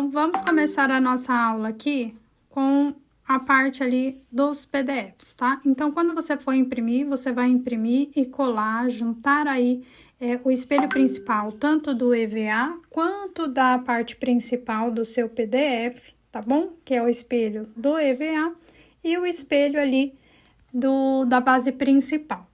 Então, vamos começar a nossa aula aqui com a parte ali dos PDFs, tá? Então, quando você for imprimir, você vai imprimir e colar, juntar aí o espelho principal, tanto do EVA quanto da parte principal do seu PDF, tá bom? Que é o espelho do EVA e o espelho ali da base principal.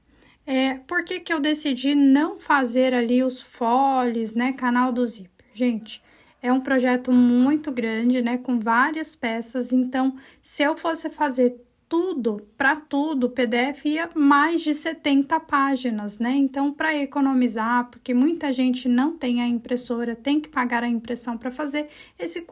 Por que que eu decidi não fazer ali os foles, né, canal do zíper? Gente, é um projeto muito grande, né, com várias peças, então, se eu fosse fazer tudo, para tudo, o PDF ia mais de 70 páginas, né? Então, para economizar, porque muita gente não tem a impressora, tem que pagar a impressão para fazer, esse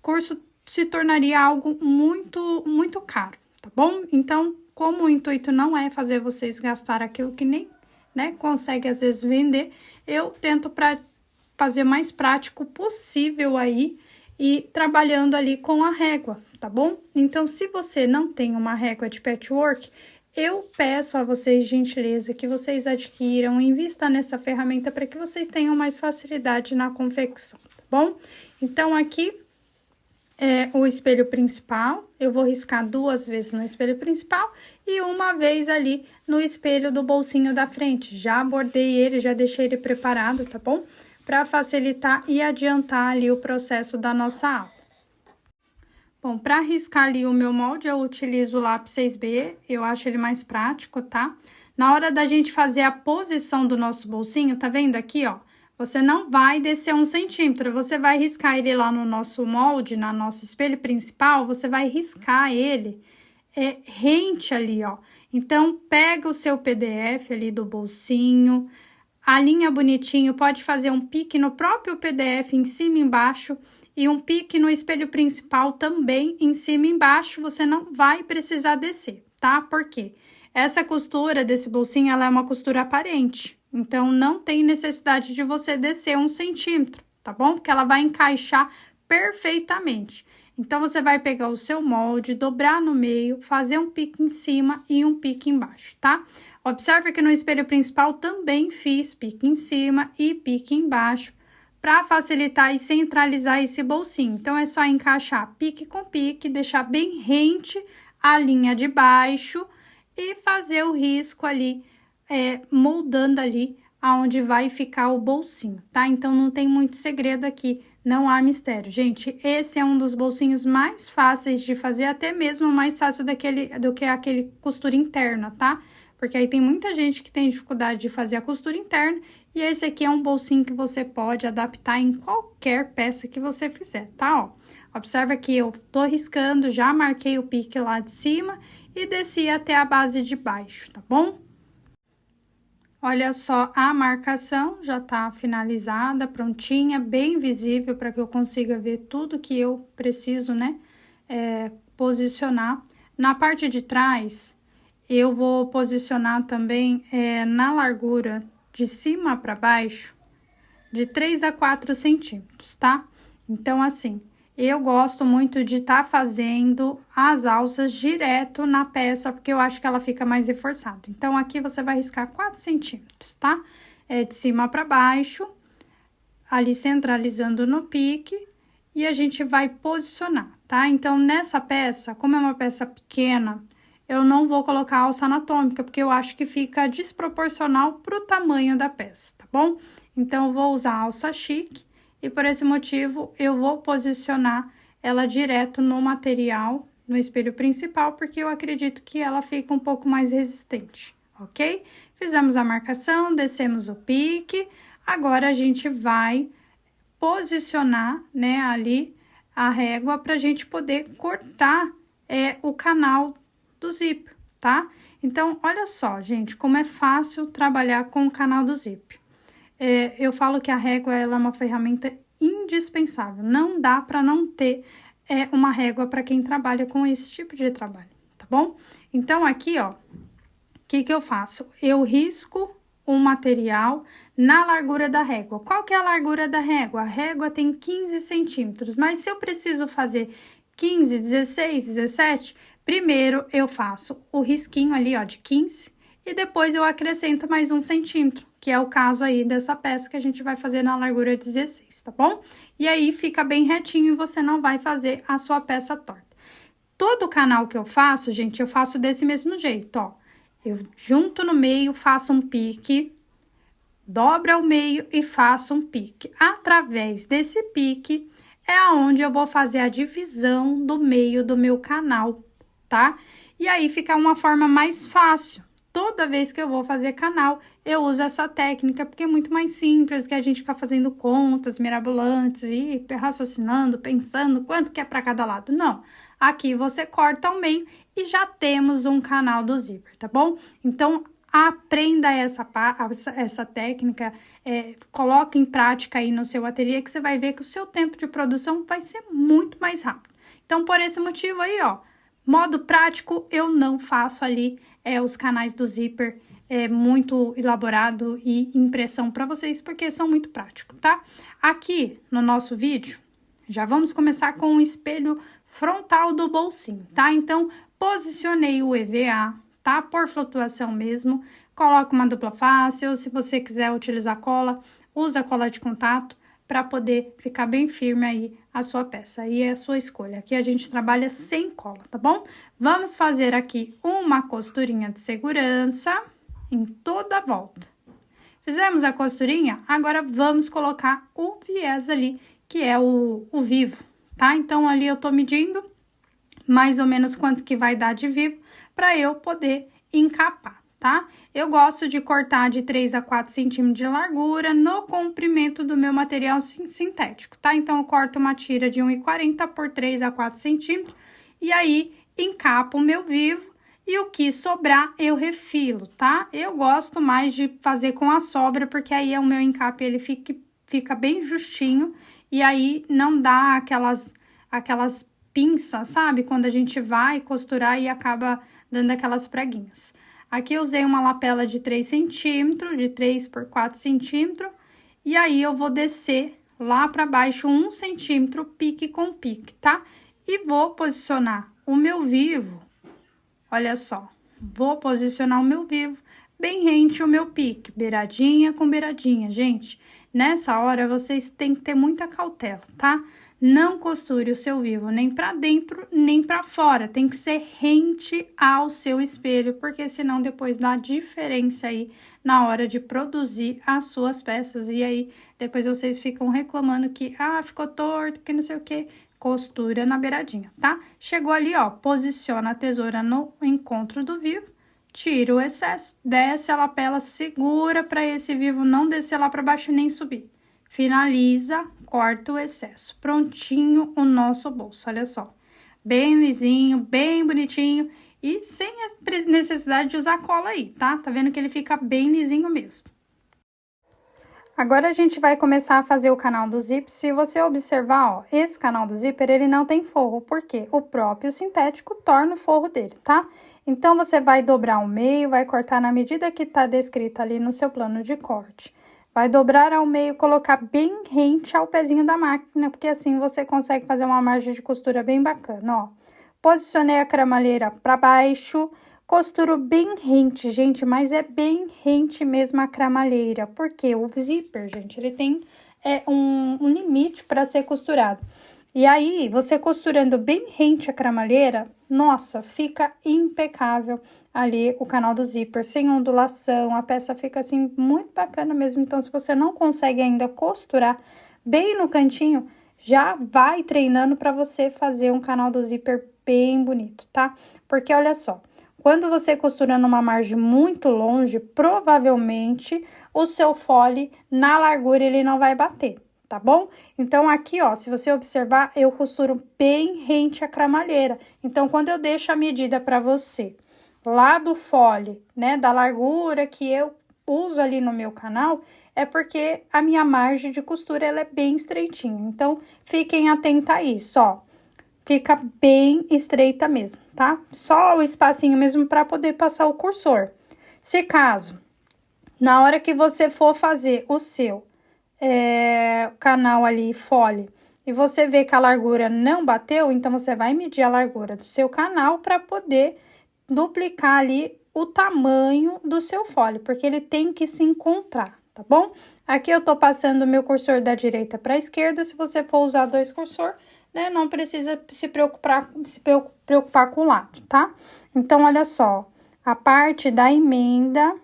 curso se tornaria algo muito, muito caro, tá bom? Então, como o intuito não é fazer vocês gastar aquilo que nem, né, consegue às vezes vender, eu tento fazer o mais prático possível aí e trabalhando ali com a régua, tá bom? Então, se você não tem uma régua de patchwork, eu peço a vocês, gentileza, que vocês adquiram, invista nessa ferramenta para que vocês tenham mais facilidade na confecção, tá bom? Então, aqui o espelho principal, eu vou riscar 2 vezes no espelho principal e uma vez ali no espelho do bolsinho da frente. Já bordei ele, já deixei ele preparado, tá bom? Para facilitar e adiantar ali o processo da nossa aula. Bom, para riscar ali o meu molde, eu utilizo o lápis 6B, eu acho ele mais prático, tá? Na hora da gente fazer a posição do nosso bolsinho, tá vendo aqui, ó? Você não vai descer 1 centímetro, você vai riscar ele lá no nosso molde, no nosso espelho principal, você vai riscar ele rente ali, ó. Então, pega o seu PDF ali do bolsinho, alinha bonitinho, pode fazer um pique no próprio PDF em cima e embaixo e um pique no espelho principal também em cima e embaixo, você não vai precisar descer, tá? Por quê? Essa costura desse bolsinho, ela é uma costura aparente, então não tem necessidade de você descer 1 centímetro, tá bom? Porque ela vai encaixar perfeitamente. Então, você vai pegar o seu molde, dobrar no meio, fazer um pique em cima e um pique embaixo, tá? Observe que no espelho principal também fiz pique em cima e pique embaixo para facilitar e centralizar esse bolsinho. Então, é só encaixar pique com pique, deixar bem rente a linha de baixo e fazer o risco ali, moldando ali aonde vai ficar o bolsinho, tá? Então, não tem muito segredo aqui, não há mistério. Gente, esse é um dos bolsinhos mais fáceis de fazer, até mesmo mais fácil do que aquele costura interna, tá? Porque aí tem muita gente que tem dificuldade de fazer a costura interna, e esse aqui é um bolsinho que você pode adaptar em qualquer peça que você fizer, tá? Ó, observa que eu tô riscando, já marquei o pique lá de cima e desci até a base de baixo, tá bom? Olha só, a marcação já tá finalizada, prontinha, bem visível para que eu consiga ver tudo que eu preciso, né, posicionar. Na parte de trás, eu vou posicionar também na largura de cima para baixo, de 3 a 4 centímetros, tá? Então, assim, eu gosto muito de estar fazendo as alças direto na peça, porque eu acho que ela fica mais reforçada. Então, aqui você vai riscar 4 centímetros, tá? De cima para baixo, ali centralizando no pique, e a gente vai posicionar, tá? Então, nessa peça, como é uma peça pequena, eu não vou colocar alça anatômica, porque eu acho que fica desproporcional pro tamanho da peça, tá bom? Então, eu vou usar alça chique, e por esse motivo, eu vou posicionar ela direto no material, no espelho principal, porque eu acredito que ela fica um pouco mais resistente, ok? Fizemos a marcação, descemos o pique, agora a gente vai posicionar, né, ali a régua pra gente poder cortar o canal do zíper, tá? Então, olha só, gente, como é fácil trabalhar com o canal do zíper. Eu falo que a régua, ela é uma ferramenta indispensável, não dá para não ter uma régua para quem trabalha com esse tipo de trabalho, tá bom? Então, aqui, ó, o que que eu faço? Eu risco o material na largura da régua. Qual que é a largura da régua? A régua tem 15 centímetros, mas se eu preciso fazer 15, 16, 17, primeiro eu faço o risquinho ali, ó, de 15, e depois eu acrescento mais 1 centímetro, que é o caso aí dessa peça que a gente vai fazer na largura 16, tá bom? E aí fica bem retinho e você não vai fazer a sua peça torta. Todo canal que eu faço, gente, eu faço desse mesmo jeito, ó. Eu junto no meio, faço um pique, dobro ao meio e faço um pique. Através desse pique é aonde eu vou fazer a divisão do meio do meu canal, tá? E aí fica uma forma mais fácil. Toda vez que eu vou fazer canal, eu uso essa técnica, porque é muito mais simples do que a gente ficar fazendo contas mirabolantes e raciocinando, pensando quanto que é para cada lado. Não, aqui você corta ao meio e já temos um canal do zíper, tá bom? Então, aprenda essa técnica, coloque em prática aí no seu ateliê, que você vai ver que o seu tempo de produção vai ser muito mais rápido. Então, por esse motivo aí, ó, modo prático, eu não faço ali os canais do zíper muito elaborado e impressão para vocês, porque são muito práticos, tá? Aqui no nosso vídeo, já vamos começar com o espelho frontal do bolsinho, tá? Então, posicionei o EVA, tá? Por flutuação mesmo, coloca uma dupla face, ou se você quiser utilizar cola, usa cola de contato para poder ficar bem firme aí a sua peça. Aí é a sua escolha. Aqui a gente trabalha sem cola, tá bom? Vamos fazer aqui uma costurinha de segurança em toda a volta. Fizemos a costurinha, agora vamos colocar o viés ali, que é o vivo, tá? Então, ali eu tô medindo mais ou menos quanto que vai dar de vivo para eu poder encapar, tá? Eu gosto de cortar de 3 a 4 centímetros de largura no comprimento do meu material sintético, tá? Então, eu corto uma tira de 1,40 por 3 a 4 centímetros e aí encapo o meu vivo e o que sobrar eu refilo, tá? Eu gosto mais de fazer com a sobra, porque aí o meu encape ele fica bem justinho e aí não dá aquelas pinças, sabe? Quando a gente vai costurar e acaba dando aquelas preguinhas. Aqui eu usei uma lapela de 3 centímetros, de 3 por 4 centímetros, e aí eu vou descer lá para baixo 1 centímetro, pique com pique, tá? E vou posicionar o meu vivo, olha só, vou posicionar o meu vivo bem rente ao meu pique, beiradinha com beiradinha, gente. Nessa hora, vocês têm que ter muita cautela, tá? Não costure o seu vivo nem para dentro, nem para fora. Tem que ser rente ao seu espelho, porque senão depois dá diferença aí na hora de produzir as suas peças. E aí, depois vocês ficam reclamando que, ficou torto, que não sei o que. Costura na beiradinha, tá? Chegou ali, ó, posiciona a tesoura no encontro do vivo, tira o excesso, desce a lapela, segura para esse vivo não descer lá para baixo nem subir. Finaliza, corta o excesso. Prontinho o nosso bolso, olha só. Bem lisinho, bem bonitinho e sem a necessidade de usar cola aí, tá? Tá vendo que ele fica bem lisinho mesmo. Agora, a gente vai começar a fazer o canal do zíper. Se você observar, ó, esse canal do zíper, ele não tem forro, porque o próprio sintético torna o forro dele, tá? Então, você vai dobrar ao meio, vai cortar na medida que tá descrito ali no seu plano de corte. Vai dobrar ao meio, colocar bem rente ao pezinho da máquina, porque assim você consegue fazer uma margem de costura bem bacana, ó. Posicionei a cremalheira para baixo, costuro bem rente, gente, mas é bem rente mesmo a cremalheira, porque o zíper, gente, ele tem um limite para ser costurado. E aí, você costurando bem rente a cremalheira, nossa, fica impecável ali o canal do zíper, sem ondulação, a peça fica assim muito bacana mesmo. Então, se você não consegue ainda costurar bem no cantinho, já vai treinando para você fazer um canal do zíper bem bonito, tá? Porque olha só, quando você costura numa margem muito longe, provavelmente o seu fole na largura ele não vai bater, tá bom? Então, aqui, ó, se você observar, eu costuro bem rente à cremalheira. Então, quando eu deixo a medida para você lá do fole, né, da largura que eu uso ali no meu canal, é porque a minha margem de costura, ela é bem estreitinha. Então, fiquem atentos a isso, ó. Fica bem estreita mesmo, tá? Só o espacinho mesmo para poder passar o cursor. Se caso, na hora que você for fazer o seu canal ali, fole, e você vê que a largura não bateu, então você vai medir a largura do seu canal para poder duplicar ali o tamanho do seu folho, porque ele tem que se encontrar, tá bom? Aqui eu tô passando o meu cursor da direita para a esquerda. Se você for usar 2 cursor, né, não precisa se preocupar com o lado, tá? Então, olha só, a parte da emenda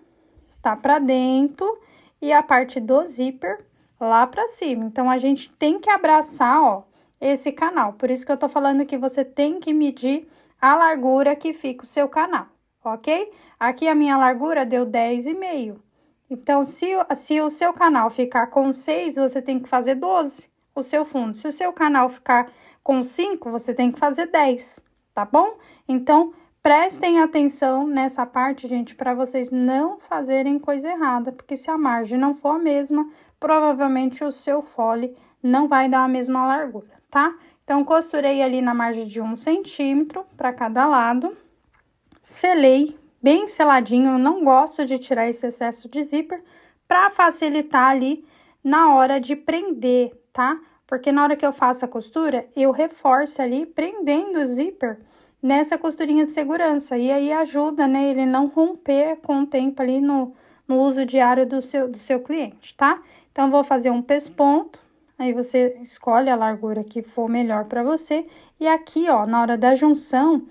tá para dentro e a parte do zíper lá para cima. Então, a gente tem que abraçar, ó, esse canal. Por isso que eu tô falando que você tem que medir a largura que fica o seu canal, ok? Aqui a minha largura deu 10,5. Então, se o seu canal ficar com 6, você tem que fazer 12, o seu fundo. Se o seu canal ficar com 5, você tem que fazer 10, tá bom? Então, prestem atenção nessa parte, gente, para vocês não fazerem coisa errada, porque se a margem não for a mesma, provavelmente o seu fole não vai dar a mesma largura, tá? Então, costurei ali na margem de 1 centímetro para cada lado, selei bem seladinho. Eu não gosto de tirar esse excesso de zíper para facilitar ali na hora de prender, tá? Porque na hora que eu faço a costura, eu reforço ali prendendo o zíper nessa costurinha de segurança. E aí ajuda, né, ele não romper com o tempo ali no uso diário do seu cliente, tá? Então, vou fazer um pesponto, aí você escolhe a largura que for melhor para você. E aqui, ó, na hora da junção,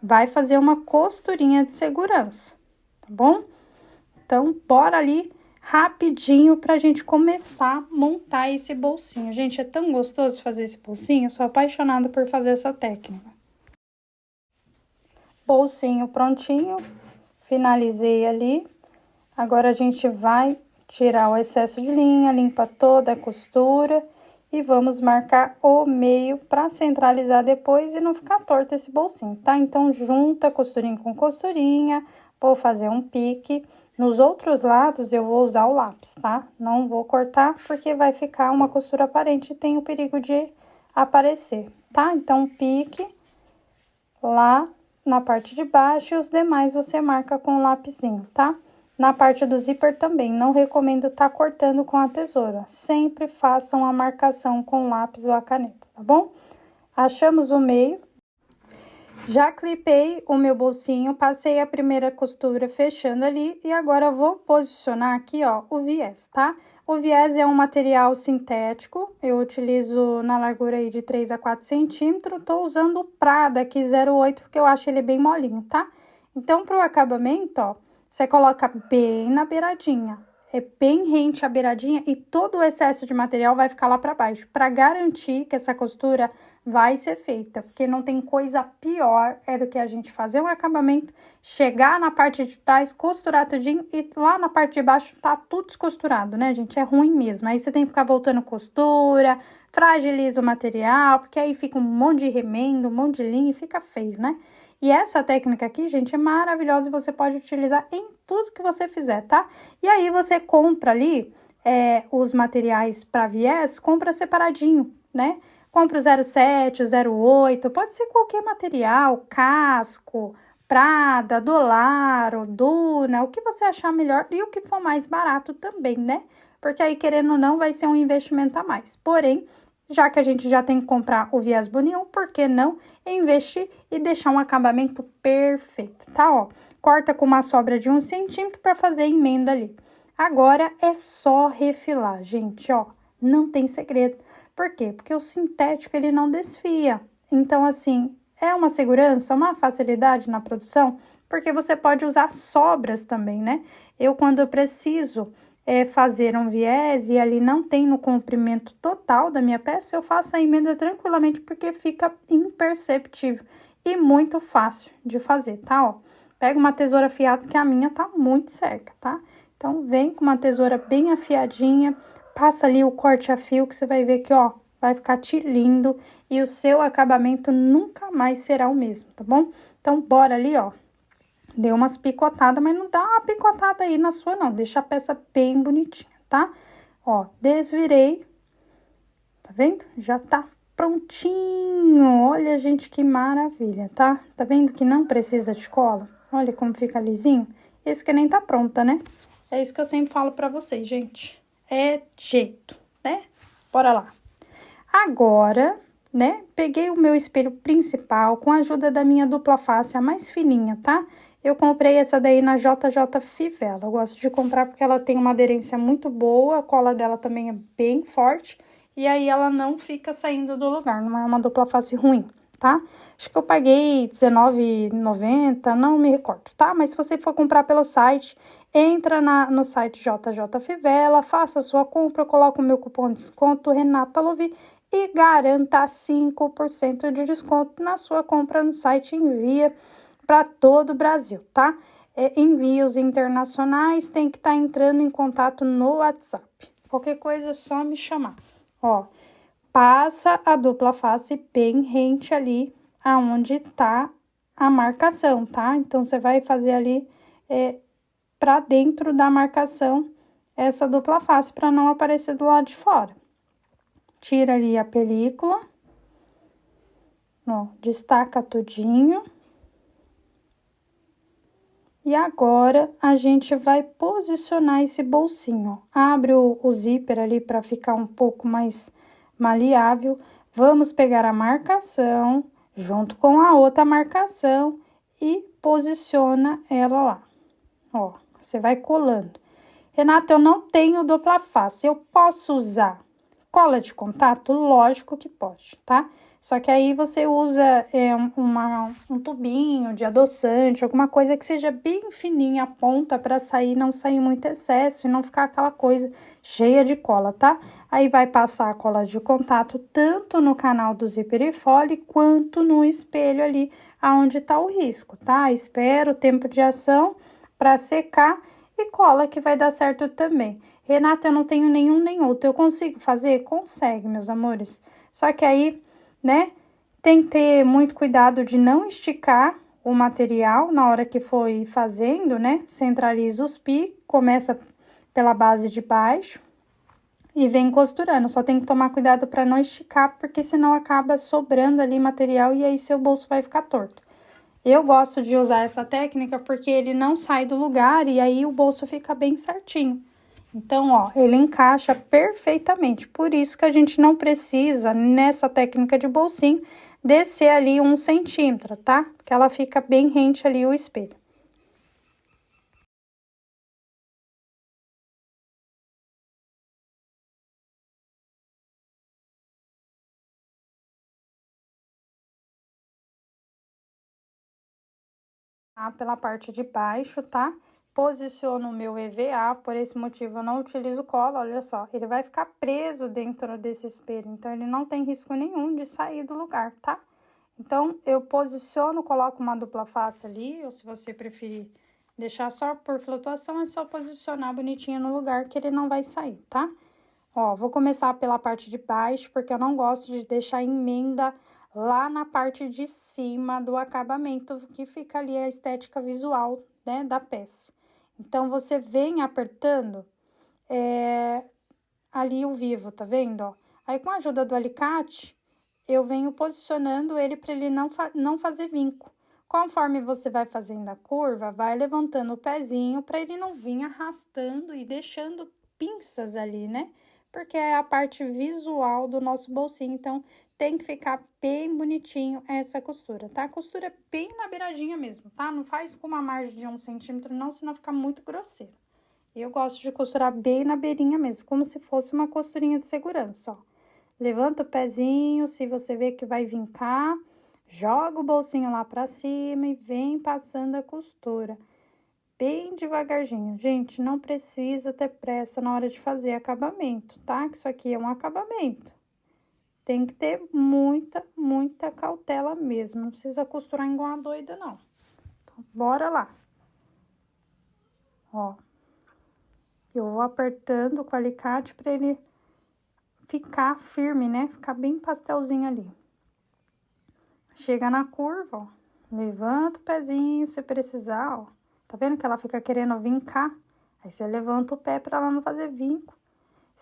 vai fazer uma costurinha de segurança, tá bom? Então, bora ali rapidinho pra gente começar a montar esse bolsinho. Gente, é tão gostoso fazer esse bolsinho, eu sou apaixonada por fazer essa técnica. Bolsinho prontinho, finalizei ali. Agora, a gente vai tirar o excesso de linha, limpa toda a costura e vamos marcar o meio para centralizar depois e não ficar torto esse bolsinho, tá? Então, junta costurinha com costurinha, vou fazer um pique. Nos outros lados, eu vou usar o lápis, tá? Não vou cortar, porque vai ficar uma costura aparente e tem o perigo de aparecer, tá? Então, pique lá na parte de baixo e os demais você marca com o lapisinho, tá? Na parte do zíper também, não recomendo estar cortando com a tesoura. Sempre façam a marcação com o lápis ou a caneta, tá bom? Achamos o meio. Já clipei o meu bolsinho, passei a primeira costura fechando ali e agora vou posicionar aqui, ó, o viés, tá? O viés é um material sintético, eu utilizo na largura aí de 3 a 4 centímetros. Tô usando o Prada aqui 08 porque eu acho ele bem molinho, tá? Então, pro acabamento, ó, você coloca bem na beiradinha, é bem rente a beiradinha e todo o excesso de material vai ficar lá para baixo, para garantir que essa costura vai ser feita, porque não tem coisa pior do que a gente fazer um acabamento, chegar na parte de trás, costurar tudinho e lá na parte de baixo tá tudo descosturado, né, gente? É ruim mesmo, aí você tem que ficar voltando costura, fragiliza o material, porque aí fica um monte de remendo, um monte de linha e fica feio, né? E essa técnica aqui, gente, é maravilhosa e você pode utilizar em tudo que você fizer, tá? E aí, você compra ali os materiais para viés, compra separadinho, né? Compra o 07, o 08, pode ser qualquer material, casco, Prada, Dolaro, Duna, o que você achar melhor e o que for mais barato também, né? Porque aí, querendo ou não, vai ser um investimento a mais. Porém, já que a gente já tem que comprar o viés Bonion, por que não investir e deixar um acabamento perfeito, tá? Ó, corta com uma sobra de 1 centímetro para fazer a emenda ali. Agora é só refilar, gente, ó, não tem segredo. Por quê? Porque o sintético ele não desfia. Então, assim, é uma segurança, uma facilidade na produção, porque você pode usar sobras também, né? Quando eu preciso fazer um viés e ali não tem no comprimento total da minha peça, eu faço a emenda tranquilamente, porque fica imperceptível e muito fácil de fazer, tá? Ó, pega uma tesoura afiada, que a minha tá muito seca, tá? Então, vem com uma tesoura bem afiadinha, passa ali o corte a fio, que você vai ver que, ó, vai ficar lindo e o seu acabamento nunca mais será o mesmo, tá bom? Então, bora ali, ó. Deu umas picotadas, mas não dá uma picotada aí na sua, não. Deixa a peça bem bonitinha, tá? Ó, desvirei. Tá vendo? Já tá prontinho. Olha, gente, que maravilha, tá? Tá vendo que não precisa de cola? Olha como fica lisinho. Isso que nem tá pronta, né? É isso que eu sempre falo pra vocês, gente. É jeito, né? Bora lá. Agora, né? Peguei o meu espelho principal com a ajuda da minha dupla face, a mais fininha, tá? Eu comprei essa daí na JJ Fivela. Eu gosto de comprar porque ela tem uma aderência muito boa, a cola dela também é bem forte. E aí ela não fica saindo do lugar, não é uma dupla face ruim, tá? Acho que eu paguei R$19,90, não me recordo, tá? Mas se você for comprar pelo site, entra no site JJ Fivela, faça a sua compra, coloca o meu cupom de desconto Renata Lovi e garanta 5% de desconto na sua compra no site. Envia para todo o Brasil, tá? Envios internacionais tem que estar entrando em contato no WhatsApp. Qualquer coisa é só me chamar. Ó, passa a dupla face bem rente ali aonde tá a marcação, tá? Então, você vai fazer ali para dentro da marcação essa dupla face para não aparecer do lado de fora. Tira ali a película, ó, destaca tudinho. E agora, a gente vai posicionar esse bolsinho, ó. Abre o zíper ali para ficar um pouco mais maleável. Vamos pegar a marcação junto com a outra marcação e posiciona ela lá. Ó, você vai colando. Renata, eu não tenho dupla face, eu posso usar cola de contato? Lógico que pode, tá? Só que aí você usa um tubinho de adoçante, alguma coisa que seja bem fininha a ponta para sair, não sair muito excesso e não ficar aquela coisa cheia de cola, tá? Aí vai passar a cola de contato tanto no canal do zíper e fole quanto no espelho ali, aonde tá o risco, tá? Espera o tempo de ação para secar e cola que vai dar certo também. Renata, eu não tenho nenhum nem outro, eu consigo fazer? Consegue, meus amores. Só que aí, né, tem que ter muito cuidado de não esticar o material na hora que for fazendo, né? Centraliza os picos, começa pela base de baixo e vem costurando. Só tem que tomar cuidado para não esticar, porque senão acaba sobrando ali material e aí seu bolso vai ficar torto. Eu gosto de usar essa técnica porque ele não sai do lugar e aí o bolso fica bem certinho. Então, ó, ele encaixa perfeitamente. Por isso que a gente não precisa, nessa técnica de bolsinho, descer ali 1 centímetro, tá? Porque ela fica bem rente ali o espelho. Pela parte de baixo, tá? Posiciono o meu EVA, por esse motivo eu não utilizo cola, olha só. Ele vai ficar preso dentro desse espelho, então ele não tem risco nenhum de sair do lugar, tá? Então, eu posiciono, coloco uma dupla face ali, ou se você preferir deixar só por flutuação, é só posicionar bonitinho no lugar que ele não vai sair, tá? Ó, vou começar pela parte de baixo, porque eu não gosto de deixar emenda lá na parte de cima do acabamento, que fica ali a estética visual, né, da peça. Então, você vem apertando ali o vivo, tá vendo, ó? Aí, com a ajuda do alicate, eu venho posicionando ele para ele não fazer vinco. Conforme você vai fazendo a curva, vai levantando o pezinho para ele não vir arrastando e deixando pinças ali, né? Porque é a parte visual do nosso bolsinho, então tem que ficar bem bonitinho essa costura, tá? A costura é bem na beiradinha mesmo, tá? Não faz com uma margem de 1 centímetro não, senão fica muito grosseiro. Eu gosto de costurar bem na beirinha mesmo, como se fosse uma costurinha de segurança, ó. Levanta o pezinho, se você vê que vai vincar, joga o bolsinho lá pra cima e vem passando a costura. Bem devagarzinho. Gente, não precisa ter pressa na hora de fazer acabamento, tá? Que isso aqui é um acabamento. Tem que ter muita, muita cautela mesmo. Não precisa costurar igual uma doida, não. Então, bora lá. Ó. Eu vou apertando com o alicate pra ele ficar firme, né? Ficar bem pastelzinho ali. Chega na curva, ó. Levanta o pezinho se precisar, ó. Tá vendo que ela fica querendo vincar? Aí você levanta o pé pra ela não fazer vinco.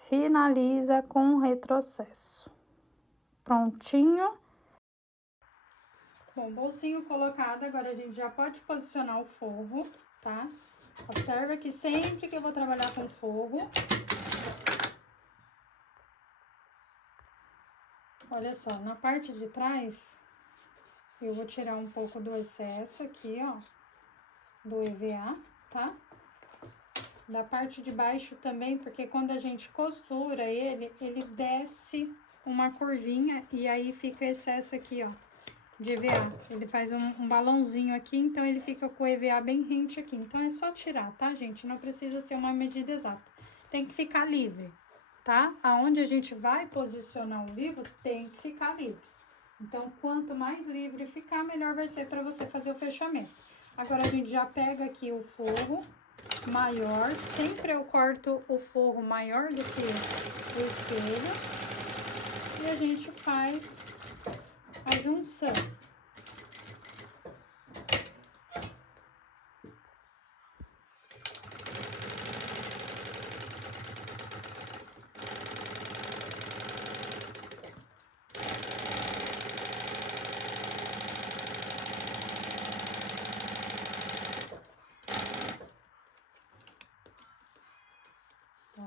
Finaliza com um retrocesso. Prontinho. Bom, bolsinho colocado, agora a gente já pode posicionar o forro, tá? Observa que sempre que eu vou trabalhar com forro, olha só, na parte de trás, eu vou tirar um pouco do excesso aqui, ó. do EVA, tá? Da parte de baixo também, porque quando a gente costura ele desce uma curvinha e aí fica excesso aqui, ó, de EVA. Ele faz um balãozinho aqui, então ele fica com o EVA bem rente aqui. Então é só tirar, tá, gente? Não precisa ser uma medida exata. Tem que ficar livre, tá? Aonde a gente vai posicionar o vivo tem que ficar livre. Então, quanto mais livre ficar, melhor vai ser para você fazer o fechamento. Agora, a gente já pega aqui o forro maior, sempre eu corto o forro maior do que o espelho e a gente faz a junção.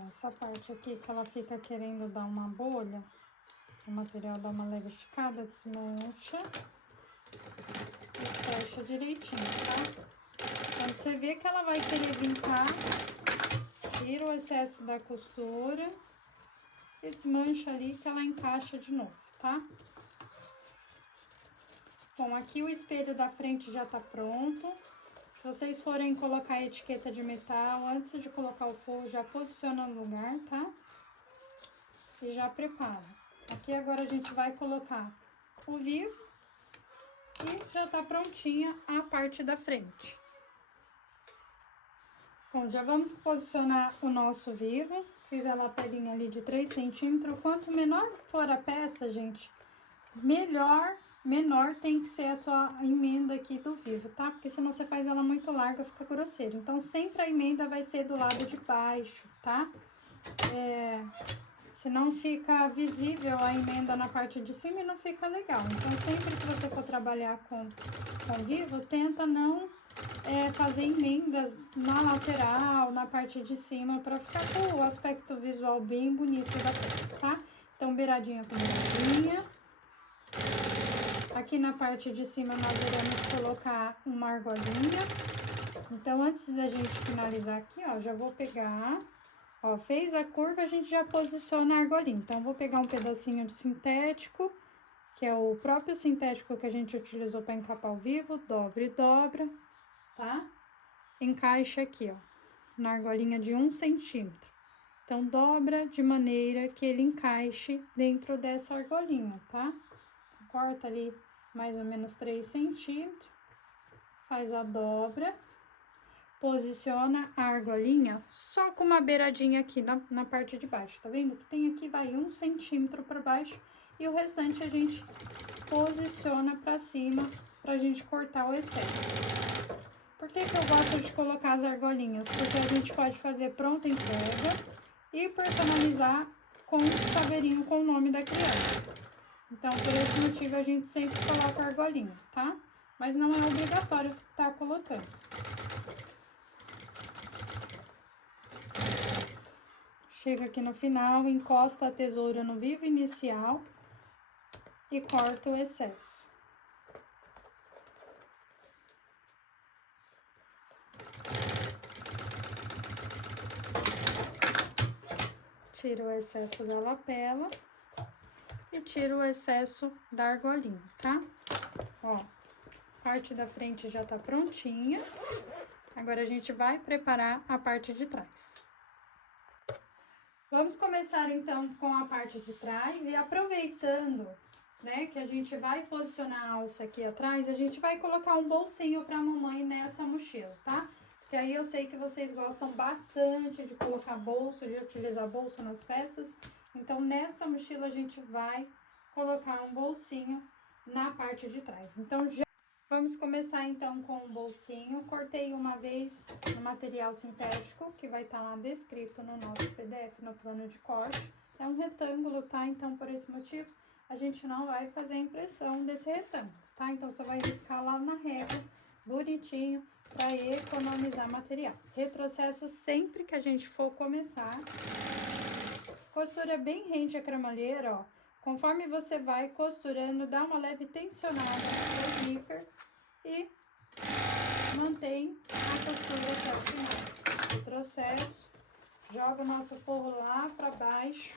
Essa parte aqui que ela fica querendo dar uma bolha, o material dá uma leve esticada, desmancha e fecha direitinho, tá? Quando você vê que ela vai querer vincar, tira o excesso da costura e desmancha ali que ela encaixa de novo, tá? Bom, aqui o espelho da frente já tá pronto. Se vocês forem colocar a etiqueta de metal, antes de colocar o forro, já posiciona no lugar, tá? E já prepara. Aqui agora a gente vai colocar o vivo e já tá prontinha a parte da frente. Bom, já vamos posicionar o nosso vivo. Fiz a lapelinha ali de 3 centímetros. Quanto menor for a peça, gente, menor tem que ser a sua emenda aqui do vivo, tá? Porque senão você faz ela muito larga, fica grosseiro. Então, sempre a emenda vai ser do lado de baixo, tá? Senão fica visível a emenda na parte de cima e não fica legal. Então, sempre que você for trabalhar com vivo, tenta não fazer emendas na lateral, na parte de cima, para ficar com o aspecto visual bem bonito da peça, tá? Então, beiradinha com beiradinha. Aqui na parte de cima nós iremos colocar uma argolinha. Então, antes da gente finalizar aqui, ó, já vou pegar, ó, fez a curva, a gente já posiciona a argolinha. Então, vou pegar um pedacinho de sintético, que é o próprio sintético que a gente utilizou para encapar o vivo, dobra e dobra, tá? Encaixa aqui, ó, na argolinha de 1 centímetro. Então, dobra de maneira que ele encaixe dentro dessa argolinha, tá? Corta ali mais ou menos 3 centímetros, faz a dobra, posiciona a argolinha só com uma beiradinha aqui na parte de baixo, tá vendo? Que tem aqui, vai 1 centímetro para baixo e o restante a gente posiciona para cima pra gente cortar o excesso. Por que que eu gosto de colocar as argolinhas? Porque a gente pode fazer pronta entrega e personalizar com um chaveirinho com o nome da criança. Então, por esse motivo, a gente sempre coloca a argolinha, tá? Mas não é obrigatório estar colocando. Chega aqui no final, encosta a tesoura no vivo inicial e corta o excesso. Tira o excesso da lapela e tira o excesso da argolinha, tá? Ó, parte da frente já tá prontinha. Agora, a gente vai preparar a parte de trás. Vamos começar, então, com a parte de trás e aproveitando, né, que a gente vai posicionar a alça aqui atrás, a gente vai colocar um bolsinho pra mamãe nessa mochila, tá? Porque aí eu sei que vocês gostam bastante de colocar bolso, de utilizar bolso nas peças. Então, nessa mochila, a gente vai colocar um bolsinho na parte de trás. Então, vamos começar, então, com o bolsinho. Cortei uma vez no material sintético, que vai estar lá descrito no nosso PDF, no plano de corte. É um retângulo, tá? Então, por esse motivo, a gente não vai fazer a impressão desse retângulo, tá? Então, você vai riscar lá na régua, bonitinho, para economizar material. Retrocesso sempre que a gente for começar. Costura bem rente a cremalheira, ó. Conforme você vai costurando, dá uma leve tensionada no zíper e mantém a costura até o final do processo. Joga o nosso forro lá para baixo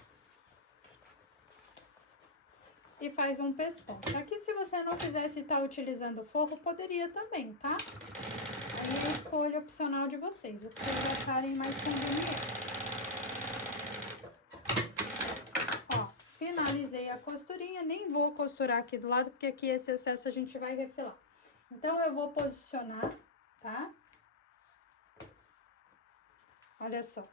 e faz um pesponto. Aqui, se você não quisesse estar utilizando forro, poderia também, tá? Aí é a escolha opcional de vocês, o que vocês acharem mais conveniente. Ó, finalizei a costurinha, nem vou costurar aqui do lado, porque aqui esse excesso a gente vai refilar. Então, eu vou posicionar, tá? Olha só.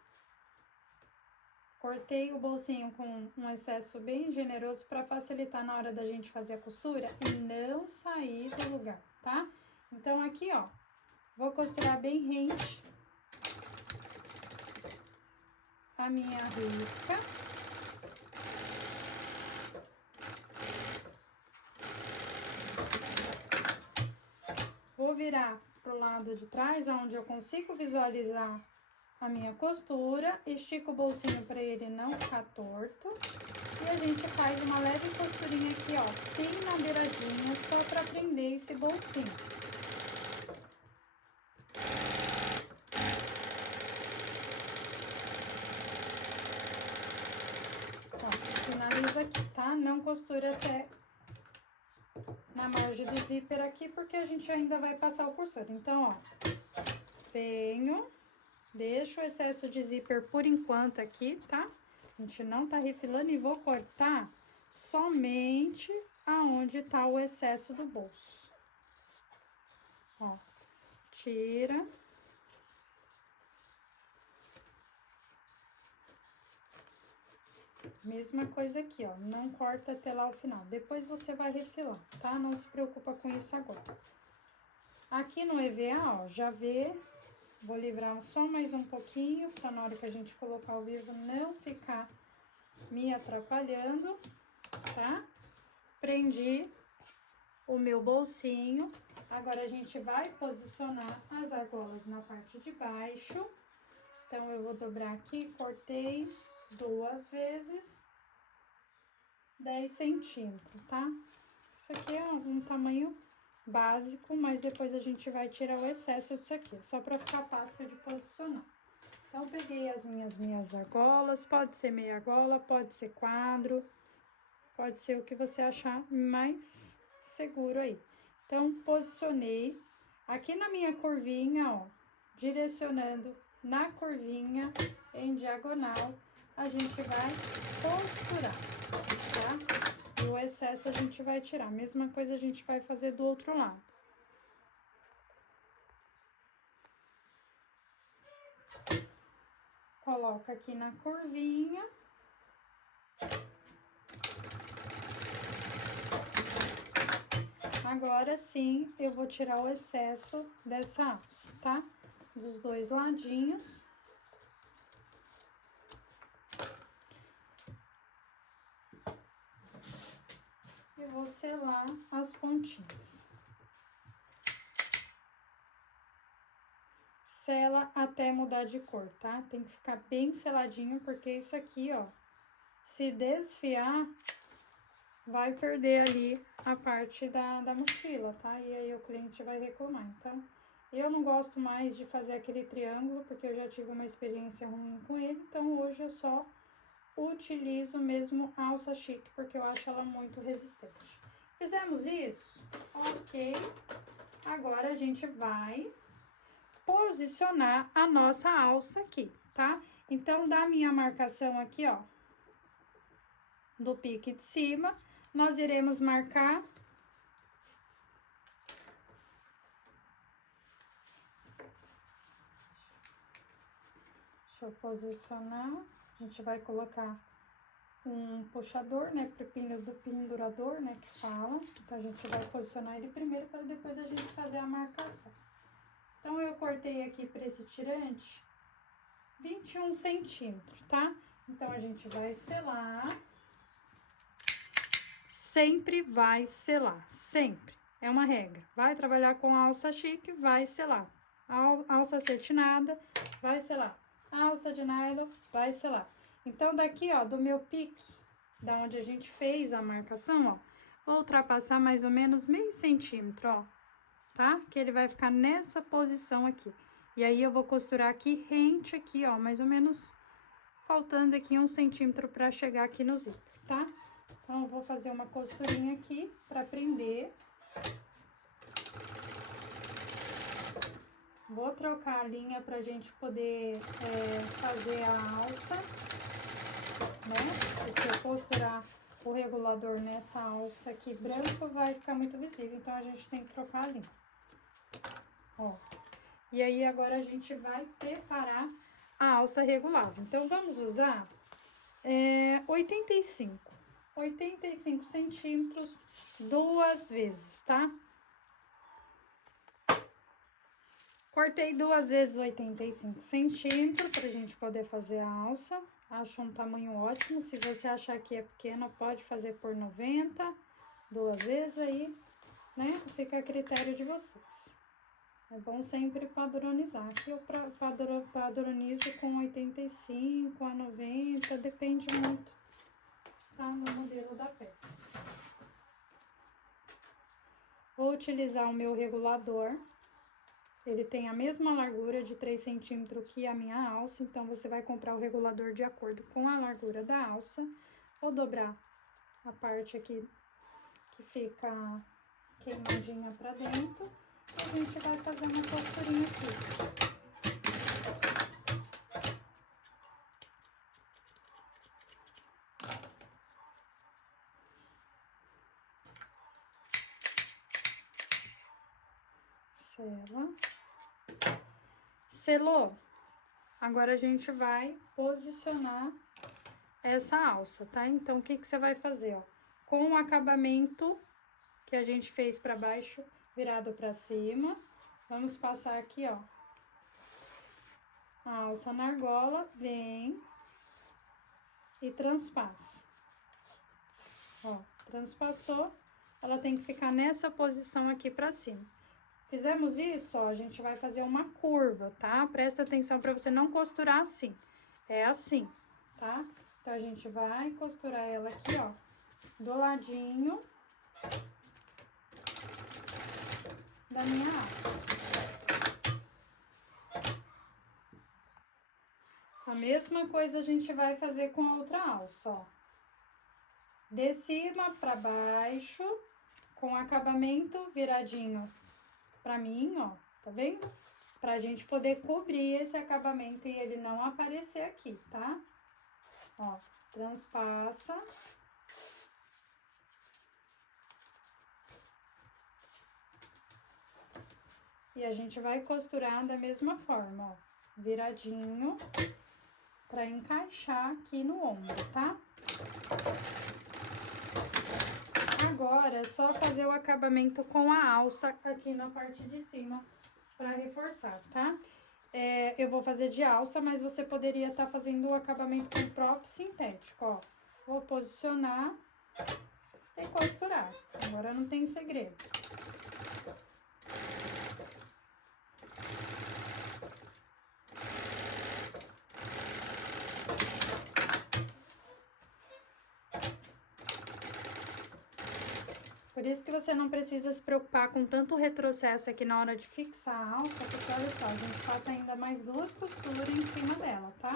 Cortei o bolsinho com um excesso bem generoso para facilitar na hora da gente fazer a costura e não sair do lugar, tá? Então, aqui, ó, vou costurar bem rente a minha risca. Vou virar pro lado de trás, onde eu consigo visualizar a minha costura, estico o bolsinho para ele não ficar torto. E a gente faz uma leve costurinha aqui, ó, bem na beiradinha, só para prender esse bolsinho. Ó, finaliza aqui, tá? Não costura até na margem do zíper aqui, porque a gente ainda vai passar o cursor. Então, ó, venho, deixo o excesso de zíper por enquanto aqui, tá? A gente não tá refilando e vou cortar somente aonde tá o excesso do bolso. Ó, tira. Mesma coisa aqui, ó, não corta até lá o final. Depois você vai refilar, tá? Não se preocupa com isso agora. Aqui no EVA, ó, já vê, vou livrar só mais um pouquinho, pra na hora que a gente colocar o vivo não ficar me atrapalhando, tá? Prendi o meu bolsinho. Agora, a gente vai posicionar as argolas na parte de baixo. Então, eu vou dobrar aqui, cortei 2 vezes 10 centímetros, tá? Isso aqui é um tamanho básico, mas depois a gente vai tirar o excesso disso aqui, só para ficar fácil de posicionar. Então, peguei as minhas argolas, pode ser meia argola, pode ser quadro, pode ser o que você achar mais seguro aí. Então, posicionei aqui na minha curvinha, ó, direcionando na curvinha em diagonal, a gente vai costurar, tá? E o excesso a gente vai tirar. Mesma coisa a gente vai fazer do outro lado. Coloca aqui na curvinha. Agora sim, eu vou tirar o excesso dessa alça, tá? Dos dois ladinhos. E vou selar as pontinhas. Sela até mudar de cor, tá? Tem que ficar bem seladinho, porque isso aqui, ó, se desfiar, vai perder ali a parte da mochila, tá? E aí o cliente vai reclamar. Então, eu não gosto mais de fazer aquele triângulo, porque eu já tive uma experiência ruim com ele. Então, hoje eu só utilizo mesmo a alça chique, porque eu acho ela muito resistente. Fizemos isso? Ok. Agora, a gente vai posicionar a nossa alça aqui, tá? Então, da minha marcação aqui, ó, do pique de cima, nós iremos marcar deixa eu posicionar, a gente vai colocar um puxador, né, pro pino do pendurador, né, que fala. Então, a gente vai posicionar ele primeiro para depois a gente fazer a marcação. Então, eu cortei aqui para esse tirante 21 centímetros, tá? Então, a gente vai selar. Sempre vai selar, sempre. É uma regra. Vai trabalhar com alça chique, vai selar. Alça cetinada, vai selar. Alça de nylon, vai selar. Então, daqui, ó, do meu pique, da onde a gente fez a marcação, ó, vou ultrapassar mais ou menos meio centímetro, ó, tá? Que ele vai ficar nessa posição aqui. E aí, eu vou costurar aqui, rente aqui, ó, mais ou menos, faltando aqui 1 centímetro pra chegar aqui no zíper, tá? Então, eu vou fazer uma costurinha aqui pra prender. Vou trocar a linha pra gente poder fazer a alça, né? E se eu costurar o regulador nessa alça aqui branco, vai ficar muito visível, então a gente tem que trocar a linha. Ó. E aí, agora a gente vai preparar a alça regulável. Então, vamos usar 85 centímetros 2 vezes, tá? Cortei 2 vezes 85 centímetros pra gente poder fazer a alça. Acho um tamanho ótimo. Se você achar que é pequeno, pode fazer por 90, 2 vezes aí, né? Fica a critério de vocês. É bom sempre padronizar. Aqui eu padronizo com 85 a 90, depende muito, tá? No modelo da peça. Vou utilizar o meu regulador. Ele tem a mesma largura de 3 centímetros que a minha alça, então você vai comprar o regulador de acordo com a largura da alça. Vou dobrar a parte aqui que fica queimadinha pra dentro. E a gente vai fazer uma costurinha aqui. Sela. Selou. Agora a gente vai posicionar essa alça, tá? Então, o que que você vai fazer, ó? Com o acabamento que a gente fez pra baixo, virado pra cima, vamos passar aqui, ó. A alça na argola, vem e transpassa. Ó, transpassou, ela tem que ficar nessa posição aqui pra cima. Fizemos isso, ó, a gente vai fazer uma curva, tá? Presta atenção pra você não costurar assim. É assim, tá? Então, a gente vai costurar ela aqui, ó, do ladinho da minha alça. A mesma coisa a gente vai fazer com a outra alça, ó. De cima pra baixo, com acabamento viradinho pra mim, ó, tá vendo? Pra gente poder cobrir esse acabamento e ele não aparecer aqui, tá? Ó, transpassa. E a gente vai costurar da mesma forma, ó, viradinho, pra encaixar aqui no ombro, tá? Agora, é só fazer o acabamento com a alça aqui na parte de cima pra reforçar, tá? Eu vou fazer de alça, mas você poderia estar fazendo o acabamento com o próprio sintético, ó. Vou posicionar e costurar. Agora não tem segredo. Por isso que você não precisa se preocupar com tanto retrocesso aqui na hora de fixar a alça, porque olha só, a gente passa ainda mais 2 costuras em cima dela, tá?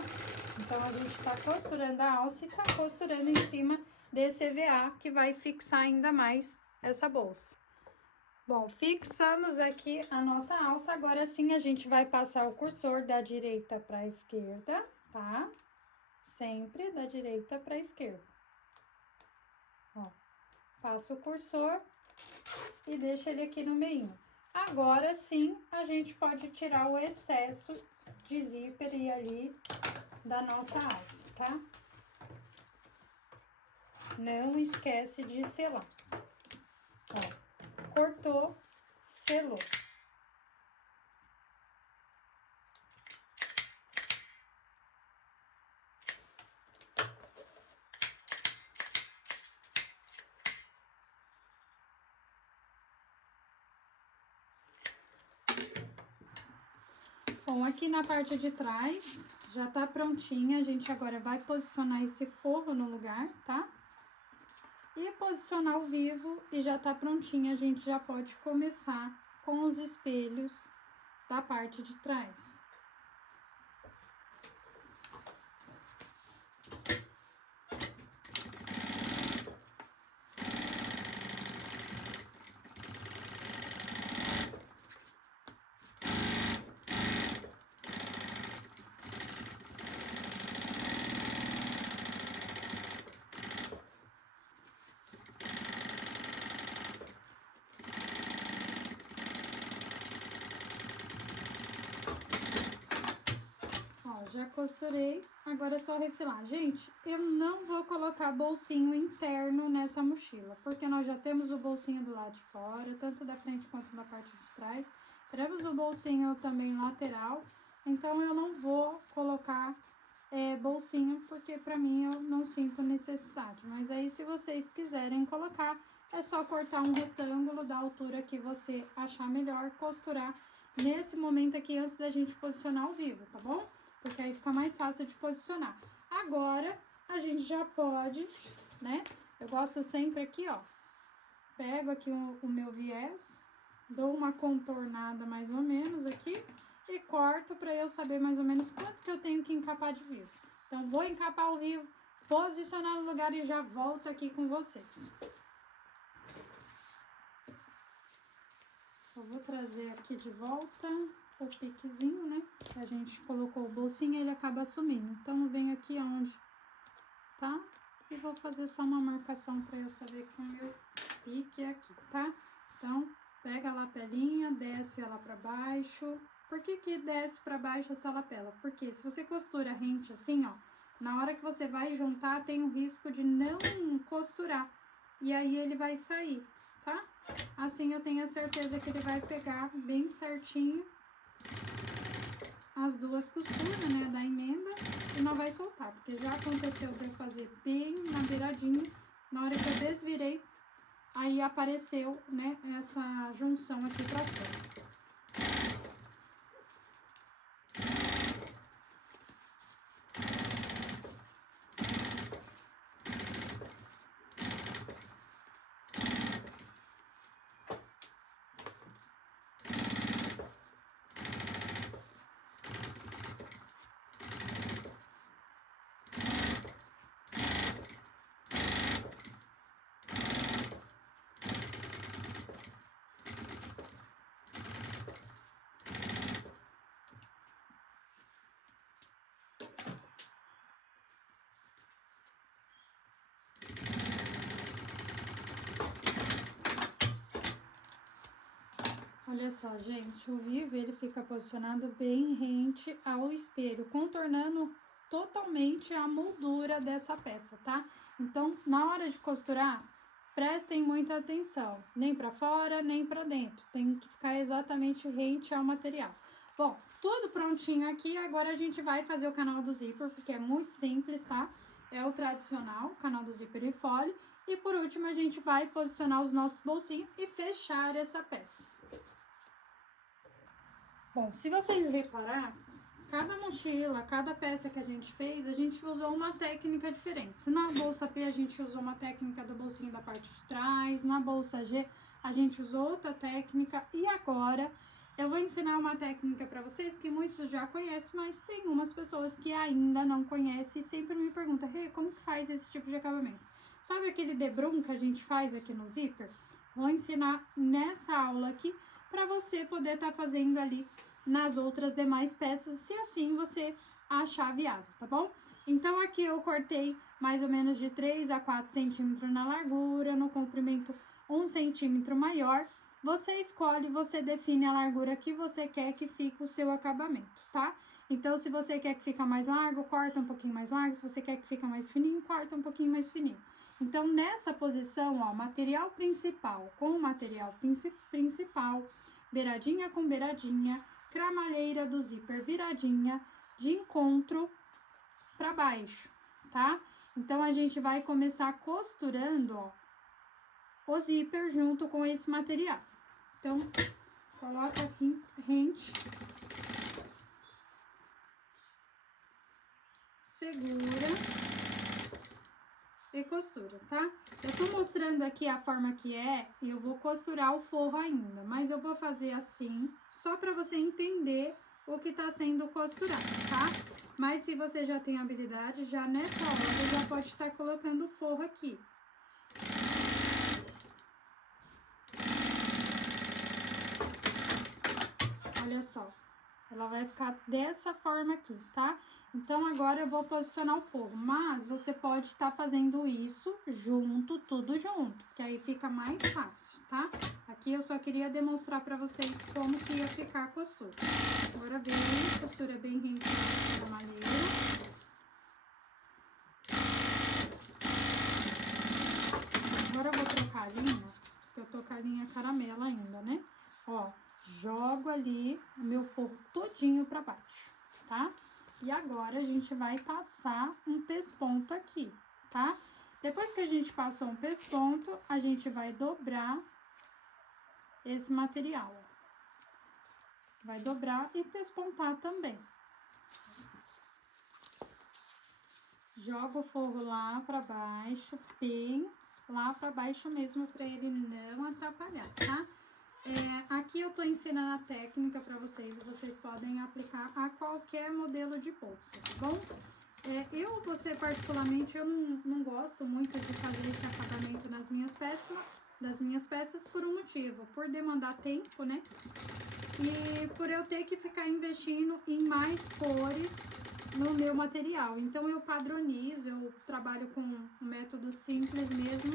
Então, a gente tá costurando a alça e tá costurando em cima desse EVA, que vai fixar ainda mais essa bolsa. Bom, fixamos aqui a nossa alça, agora sim a gente vai passar o cursor da direita pra esquerda, tá? Sempre da direita pra esquerda. Ó. Passo o cursor e deixo ele aqui no meio. Agora sim, a gente pode tirar o excesso de zíper e ali da nossa alça, tá? Não esquece de selar. Ó, cortou, selou. Bom, aqui na parte de trás já tá prontinha, a gente agora vai posicionar esse forro no lugar, tá? E posicionar o vivo e já tá prontinha, a gente já pode começar com os espelhos da parte de trás. Já costurei, agora é só refilar. Gente, eu não vou colocar bolsinho interno nessa mochila, porque nós já temos o bolsinho do lado de fora, tanto da frente quanto da parte de trás. Teremos o bolsinho também lateral, então eu não vou colocar bolsinho, porque pra mim eu não sinto necessidade. Mas aí, se vocês quiserem colocar, é só cortar um retângulo da altura que você achar melhor, costurar nesse momento aqui, antes da gente posicionar ao vivo, tá bom? Porque aí fica mais fácil de posicionar. Agora, a gente já pode, né? Eu gosto sempre aqui, ó. Pego aqui o meu viés, dou uma contornada mais ou menos aqui e corto pra eu saber mais ou menos quanto que eu tenho que encapar de vivo. Então, vou encapar ao vivo, posicionar no lugar e já volto aqui com vocês. Só vou trazer aqui de volta o piquezinho, né? Que a gente colocou o bolsinho e ele acaba sumindo. Então, eu venho aqui onde tá e vou fazer só uma marcação para eu saber que o meu pique é aqui, tá? Então, pega a lapelinha, desce ela para baixo. Por que que desce para baixo essa lapela? Porque se você costura rente assim, ó, na hora que você vai juntar, tem o risco de não costurar. E aí, ele vai sair, tá? Assim, eu tenho a certeza que ele vai pegar bem certinho as duas costuras, né, da emenda, e não vai soltar, porque já aconteceu de eu fazer bem na beiradinha, na hora que eu desvirei, aí apareceu, né, essa junção aqui pra fora. Olha só, gente, o vivo ele fica posicionado bem rente ao espelho, contornando totalmente a moldura dessa peça, tá? Então, na hora de costurar, prestem muita atenção, nem pra fora, nem pra dentro, tem que ficar exatamente rente ao material. Bom, tudo prontinho aqui, agora a gente vai fazer o canal do zíper, porque é muito simples, tá? É o tradicional, o canal do zíper e fole. E por último, a gente vai posicionar os nossos bolsinhos e fechar essa peça. Bom, se vocês reparar, cada mochila, cada peça que a gente fez, a gente usou uma técnica diferente. Se na bolsa P a gente usou uma técnica do bolsinho da parte de trás, na bolsa G a gente usou outra técnica e agora eu vou ensinar uma técnica para vocês que muitos já conhecem, mas tem umas pessoas que ainda não conhecem e sempre me perguntam: Rê, como que faz esse tipo de acabamento? Sabe aquele debrum que a gente faz aqui no zíper? Vou ensinar nessa aula aqui para você poder estar fazendo ali nas outras demais peças, se assim você achar viável, tá bom? Então, aqui eu cortei mais ou menos de 3 a 4 centímetros na largura, no comprimento 1 centímetro maior. Você escolhe, você define a largura que você quer que fique o seu acabamento, tá? Então, se você quer que fique mais largo, corta um pouquinho mais largo. Se você quer que fique mais fininho, corta um pouquinho mais fininho. Então, nessa posição, ó, material principal com material principal, beiradinha com beiradinha, cramalheira do zíper viradinha de encontro para baixo, tá? Então, a gente vai começar costurando, ó, o zíper junto com esse material. Então, coloca aqui rente, segura e costura, tá? Eu tô mostrando aqui a forma que é e eu vou costurar o forro ainda, mas eu vou fazer assim, só pra você entender o que tá sendo costurado, tá? Mas se você já tem habilidade, já nessa hora já pode estar colocando o forro aqui. Olha só, ela vai ficar dessa forma aqui, tá? Então, agora eu vou posicionar o forro, mas você pode estar fazendo isso junto, tudo junto, que aí fica mais fácil, tá? Aqui eu só queria demonstrar pra vocês como que ia ficar a costura. Agora vem, costura bem rente da malheira. Agora eu vou trocar a linha, porque eu tô com a linha caramelo ainda, né? Ó, jogo ali o meu forro todinho pra baixo, tá? E agora a gente vai passar um pesponto aqui, tá? Depois que a gente passou um pesponto, a gente vai dobrar esse material, ó. Vai dobrar e pespontar também. Joga o forro lá pra baixo, bem lá pra baixo mesmo, pra ele não atrapalhar, tá? Aqui eu tô ensinando a técnica pra vocês, e vocês podem aplicar a qualquer modelo de bolsa, tá bom? Você particularmente, eu não gosto muito de fazer esse acabamento nas minhas peças por um motivo, por demandar tempo, né? E por eu ter que ficar investindo em mais cores no meu material. Então, eu padronizo, eu trabalho com um método simples mesmo,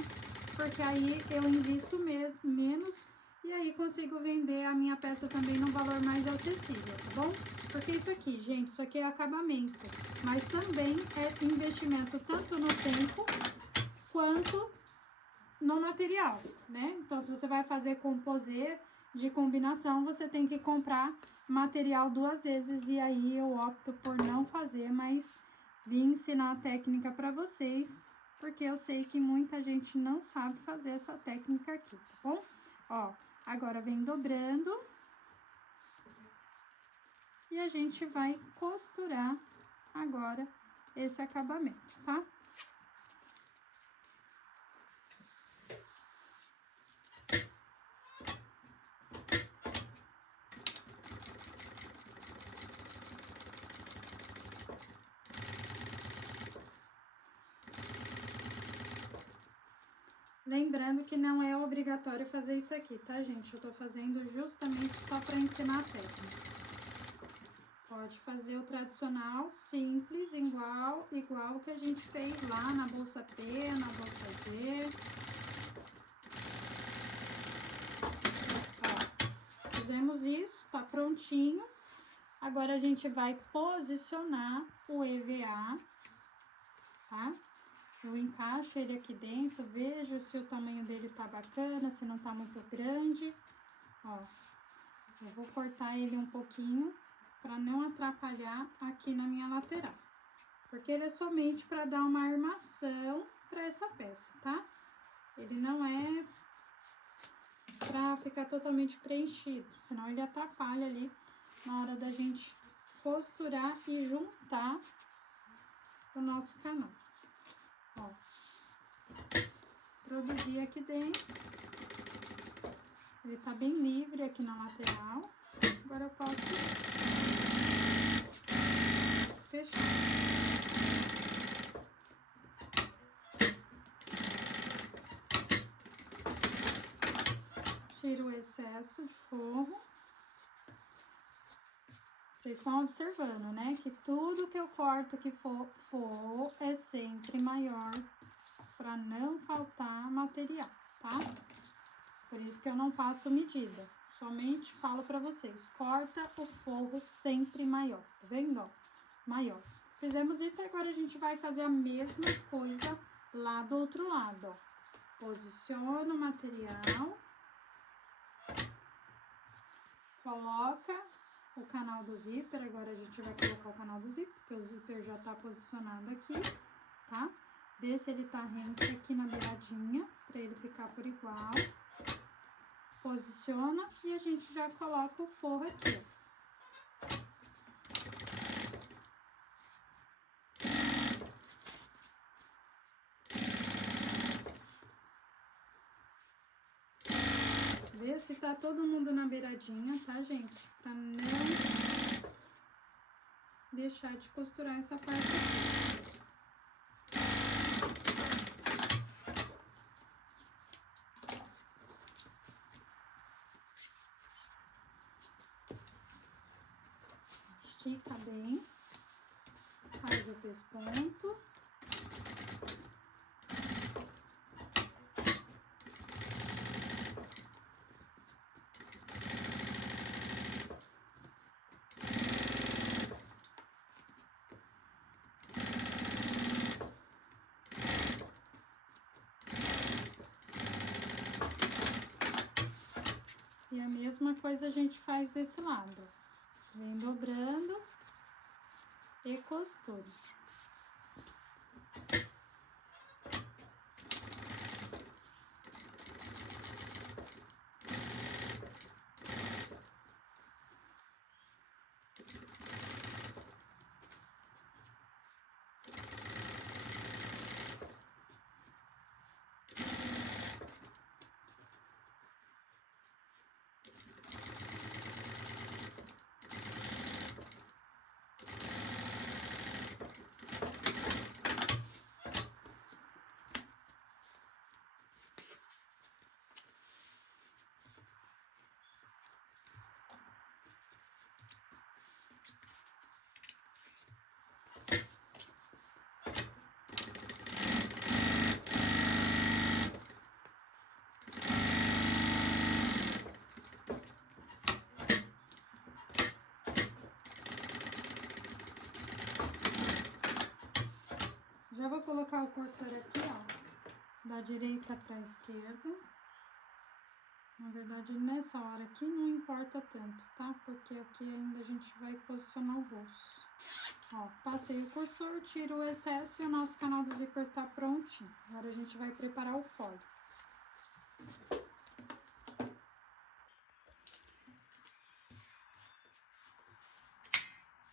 porque aí eu invisto menos e aí consigo vender a minha peça também num valor mais acessível, tá bom? Porque isso aqui, gente, isso aqui é acabamento, mas também é investimento tanto no tempo quanto no material, né? Então, se você vai fazer composê de combinação, você tem que comprar material 2 vezes, e aí eu opto por não fazer, mas vim ensinar a técnica para vocês, porque eu sei que muita gente não sabe fazer essa técnica aqui, tá bom? Ó, agora vem dobrando e a gente vai costurar agora esse acabamento, tá? Lembrando que não é obrigatório fazer isso aqui, tá, gente? Eu tô fazendo justamente só para ensinar a técnica. Pode fazer o tradicional, simples, igual que a gente fez lá na bolsa P, na bolsa G. Ó, fizemos isso, tá prontinho. Agora, a gente vai posicionar o EVA, tá? Eu encaixo ele aqui dentro, vejo se o tamanho dele tá bacana, se não tá muito grande. Ó, eu vou cortar ele um pouquinho para não atrapalhar aqui na minha lateral. Porque ele é somente para dar uma armação para essa peça, tá? Ele não é para ficar totalmente preenchido, senão ele atrapalha ali na hora da gente costurar e juntar o nosso canal. Ó, produzir aqui dentro, ele tá bem livre aqui na lateral. Agora eu posso fechar. Tiro o excesso de forro. Vocês estão observando, né? Que tudo que eu corto que for é sempre maior, para não faltar material, tá? Por isso que eu não passo medida, somente falo para vocês, corta o forro sempre maior, tá vendo, ó? Maior. Fizemos isso e agora a gente vai fazer a mesma coisa lá do outro lado, ó. Posiciona o material, coloca o canal do zíper. Agora a gente vai colocar o canal do zíper, porque o zíper já tá posicionado aqui, tá? Vê se ele tá rente aqui na beiradinha, pra ele ficar por igual. Posiciona e a gente já coloca o forro aqui, ó. se tá todo mundo na beiradinha, tá, gente? Pra não deixar de costurar essa parte aqui. Estica bem, faz o pesponto. E a mesma coisa a gente faz desse lado. Vem dobrando e costura. Já vou colocar o cursor aqui, ó, da direita pra esquerda. Na verdade, nessa hora aqui não importa tanto, tá? Porque aqui ainda a gente vai posicionar o bolso. Ó, passei o cursor, tiro o excesso e o nosso canal do zíper tá prontinho. Agora a gente vai preparar o folho.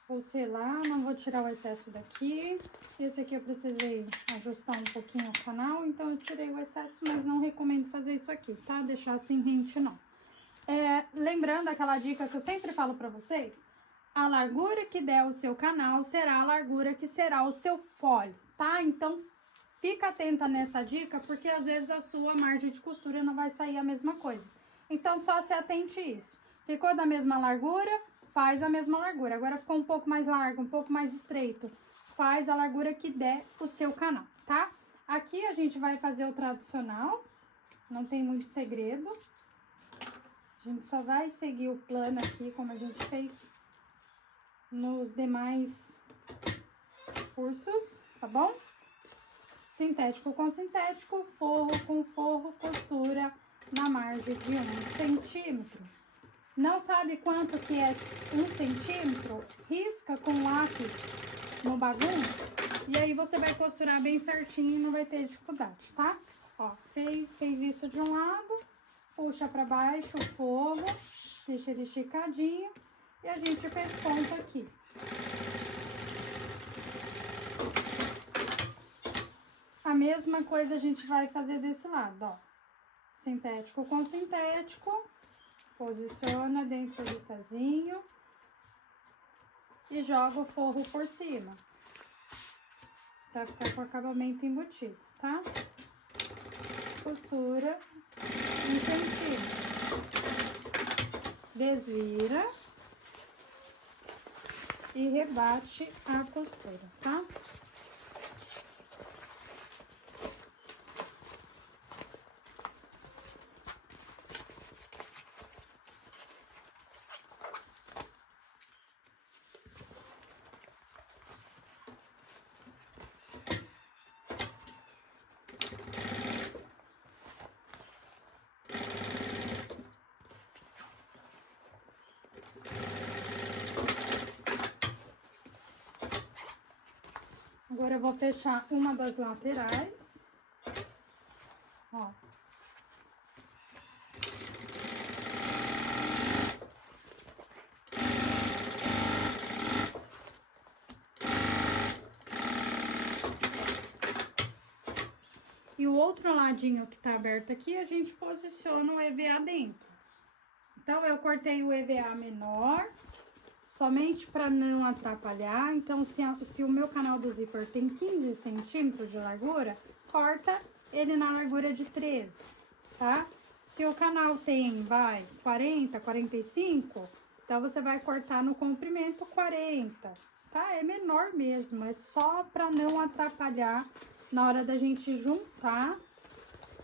Vou selar, não vou tirar o excesso daqui. Esse aqui eu precisei ajustar um pouquinho o canal, então eu tirei o excesso, mas não recomendo fazer isso aqui, tá? Deixar assim rente, não. Lembrando aquela dica que eu sempre falo pra vocês, a largura que der o seu canal será a largura que será o seu folho, tá? Então, fica atenta nessa dica, porque às vezes a sua margem de costura não vai sair a mesma coisa. Então, só se atente a isso. Ficou da mesma largura? Faz a mesma largura. Agora ficou um pouco mais largo, um pouco mais estreito. Faz a largura que der o seu canal, tá? Aqui a gente vai fazer o tradicional. Não tem muito segredo. A gente só vai seguir o plano aqui, como a gente fez nos demais cursos, tá bom? Sintético com sintético, forro com forro, costura na margem de 1 centímetro. Não sabe quanto que é 1 centímetro? Risca com lápis no bagulho e aí você vai costurar bem certinho e não vai ter dificuldade, tá? Ó, fez isso de um lado, puxa pra baixo o forro, deixa ele esticadinho e a gente fez ponto aqui. A mesma coisa a gente vai fazer desse lado, ó. Sintético com sintético. Posiciona dentro do tazinho e joga o forro por cima, pra ficar com o acabamento embutido, tá? Costura 1 centímetro. Desvira e rebate a costura, tá? Agora eu vou fechar uma das laterais, ó. E o outro ladinho que tá aberto aqui, a gente posiciona o EVA dentro. Então, eu cortei o EVA menor, somente para não atrapalhar. Então, se o meu canal do zíper tem 15 centímetros de largura, corta ele na largura de 13, tá? Se o canal tem, 40, 45, então você vai cortar no comprimento 40, tá? É menor mesmo, é só para não atrapalhar na hora da gente juntar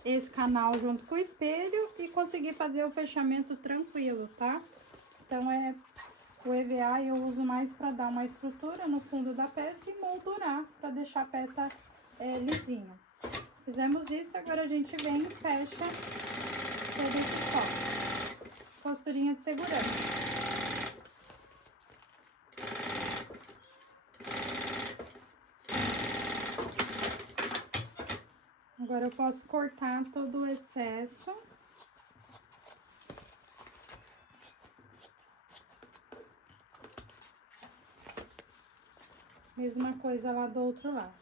esse canal junto com o espelho e conseguir fazer o fechamento tranquilo, tá? Então, o EVA eu uso mais para dar uma estrutura no fundo da peça e moldurar, para deixar a peça lisinha. Fizemos isso, agora a gente vem e fecha todo esse corte. Costurinha de segurança. Agora eu posso cortar todo o excesso. Mesma coisa lá do outro lado.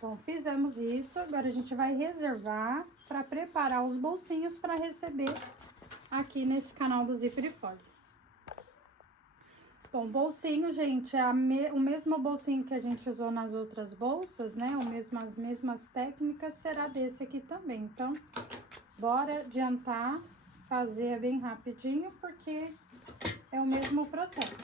Bom, fizemos isso, agora a gente vai reservar para preparar os bolsinhos para receber aqui nesse canal do Zíper e Folha. Bom, bolsinho, gente, é o mesmo bolsinho que a gente usou nas outras bolsas, né? As mesmas técnicas, será desse aqui também. Então, bora adiantar, fazer bem rapidinho, porque é o mesmo processo.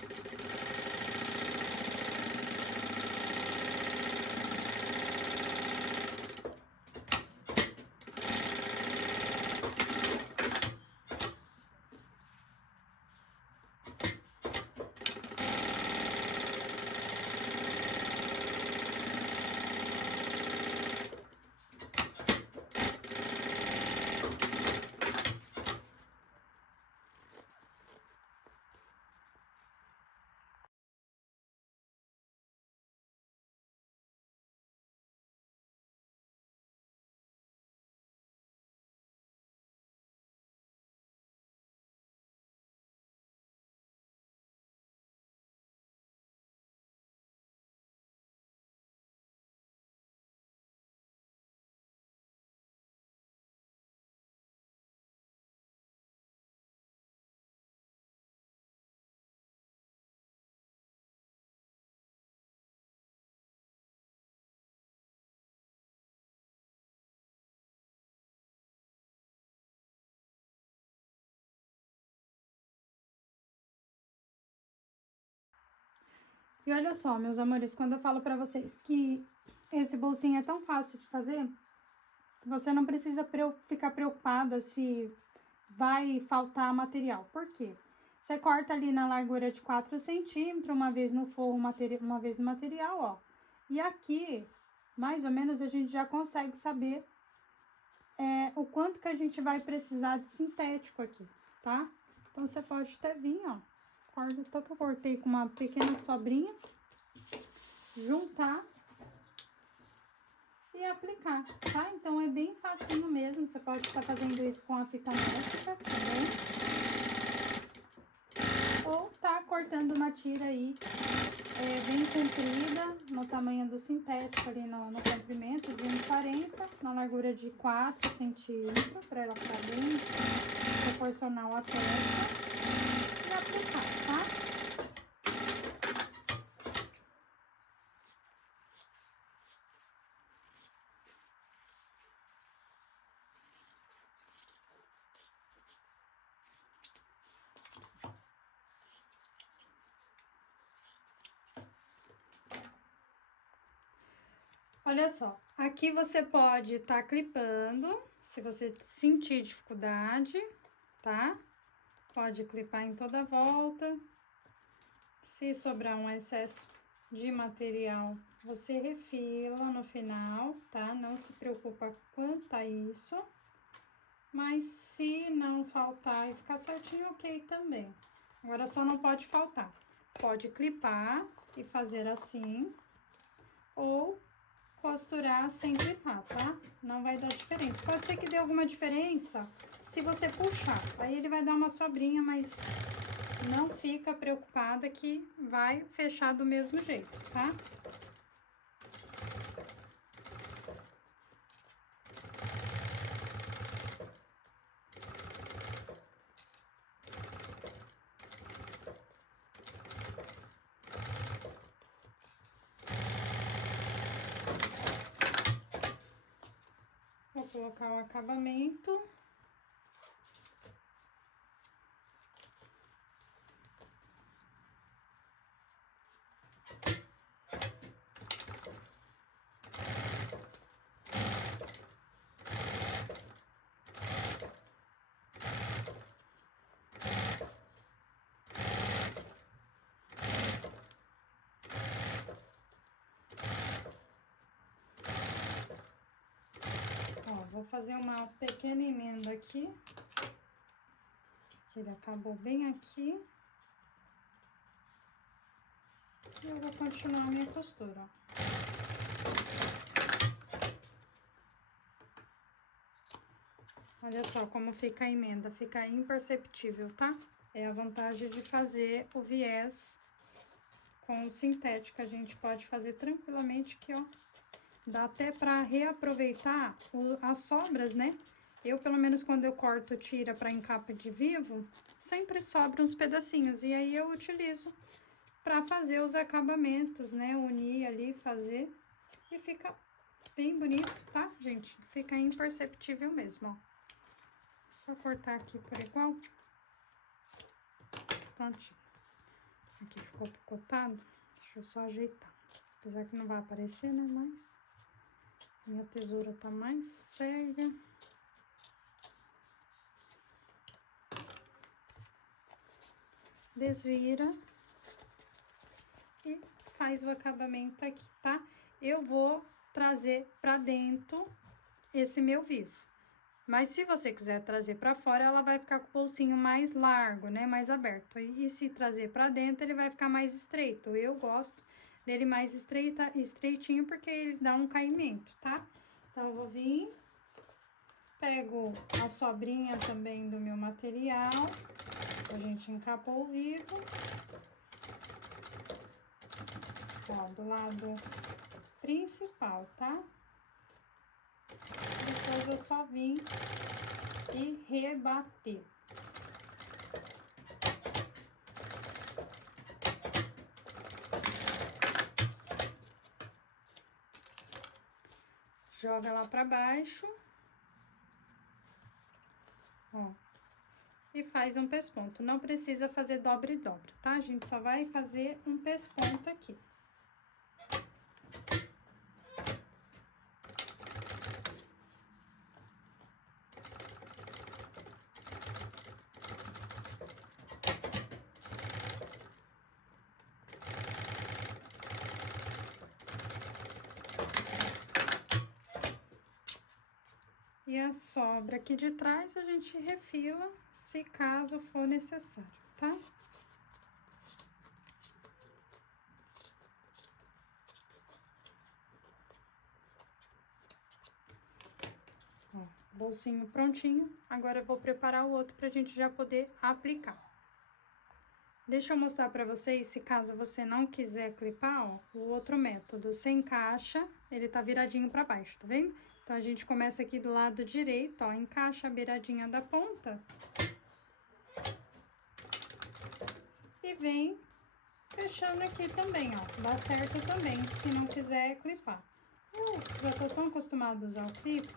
E olha só, meus amores, quando eu falo pra vocês que esse bolsinho é tão fácil de fazer, você não precisa ficar preocupada se vai faltar material. Por quê? Você corta ali na largura de 4 centímetros, uma vez no forro, uma vez no material, ó. E aqui, mais ou menos, a gente já consegue saber o quanto que a gente vai precisar de sintético aqui, tá? Então, você pode até vir, ó. Então, que eu cortei com uma pequena sobrinha, juntar e aplicar, tá? Então, é bem facinho mesmo, você pode estar fazendo isso com a fita métrica também. Ou tá cortando uma tira aí bem comprida, no tamanho do sintético ali no comprimento de 1,40, na largura de 4 centímetros, para ela ficar bem proporcional à peça. E aplicar, tá? Olha só, aqui você pode estar clipando, se você sentir dificuldade, tá? Pode clipar em toda a volta. Se sobrar um excesso de material, você refila no final, tá? Não se preocupa quanto a isso. Mas se não faltar e ficar certinho, ok também. Agora, só não pode faltar. Pode clipar e fazer assim, ou costurar sem clipar, tá? Não vai dar diferença. Pode ser que dê alguma diferença se você puxar. Aí ele vai dar uma sobrinha, mas não fica preocupada que vai fechar do mesmo jeito, tá? colocar o acabamento. Vou fazer uma pequena emenda aqui, que ele acabou bem aqui. E eu vou continuar a minha costura, ó. Olha só como fica a emenda, fica imperceptível, tá? É a vantagem de fazer o viés com o sintético, a gente pode fazer tranquilamente aqui, ó. Dá até pra reaproveitar as sobras, né? Eu, pelo menos, quando eu corto tira pra encapa de vivo, sempre sobra uns pedacinhos. E aí, eu utilizo pra fazer os acabamentos, né? Unir ali, fazer. E fica bem bonito, tá, gente? Fica imperceptível mesmo, ó. Só cortar aqui por igual. Prontinho. Aqui ficou picotado. Deixa eu só ajeitar. Apesar que não vai aparecer, né? Mas minha tesoura tá mais cega. Desvira. E faz o acabamento aqui, tá? Eu vou trazer pra dentro esse meu vivo. Mas se você quiser trazer pra fora, ela vai ficar com o bolsinho mais largo, né? Mais aberto. E se trazer pra dentro, ele vai ficar mais estreito. Eu gosto dele mais estreitinho, porque ele dá um caimento, tá? Então, eu vou vir, pego a sobrinha também do meu material, a gente encapou o vivo. Ó, do lado principal, tá? Depois eu só vim e rebater. Joga lá pra baixo. Ó. E faz um pesponto. Não precisa fazer dobra e dobra, tá? A gente só vai fazer um pesponto aqui. E a sobra aqui de trás, a gente refila, se caso for necessário, tá? Ó, bolsinho prontinho. Agora eu vou preparar o outro pra gente já poder aplicar. Deixa eu mostrar pra vocês, se caso você não quiser clipar, ó, o outro método. Você encaixa, ele tá viradinho pra baixo, tá vendo? Então, a gente começa aqui do lado direito, ó, encaixa a beiradinha da ponta. E vem fechando aqui também, ó, dá certo também, se não quiser clipar. Eu já tô tão acostumada a usar o clipe,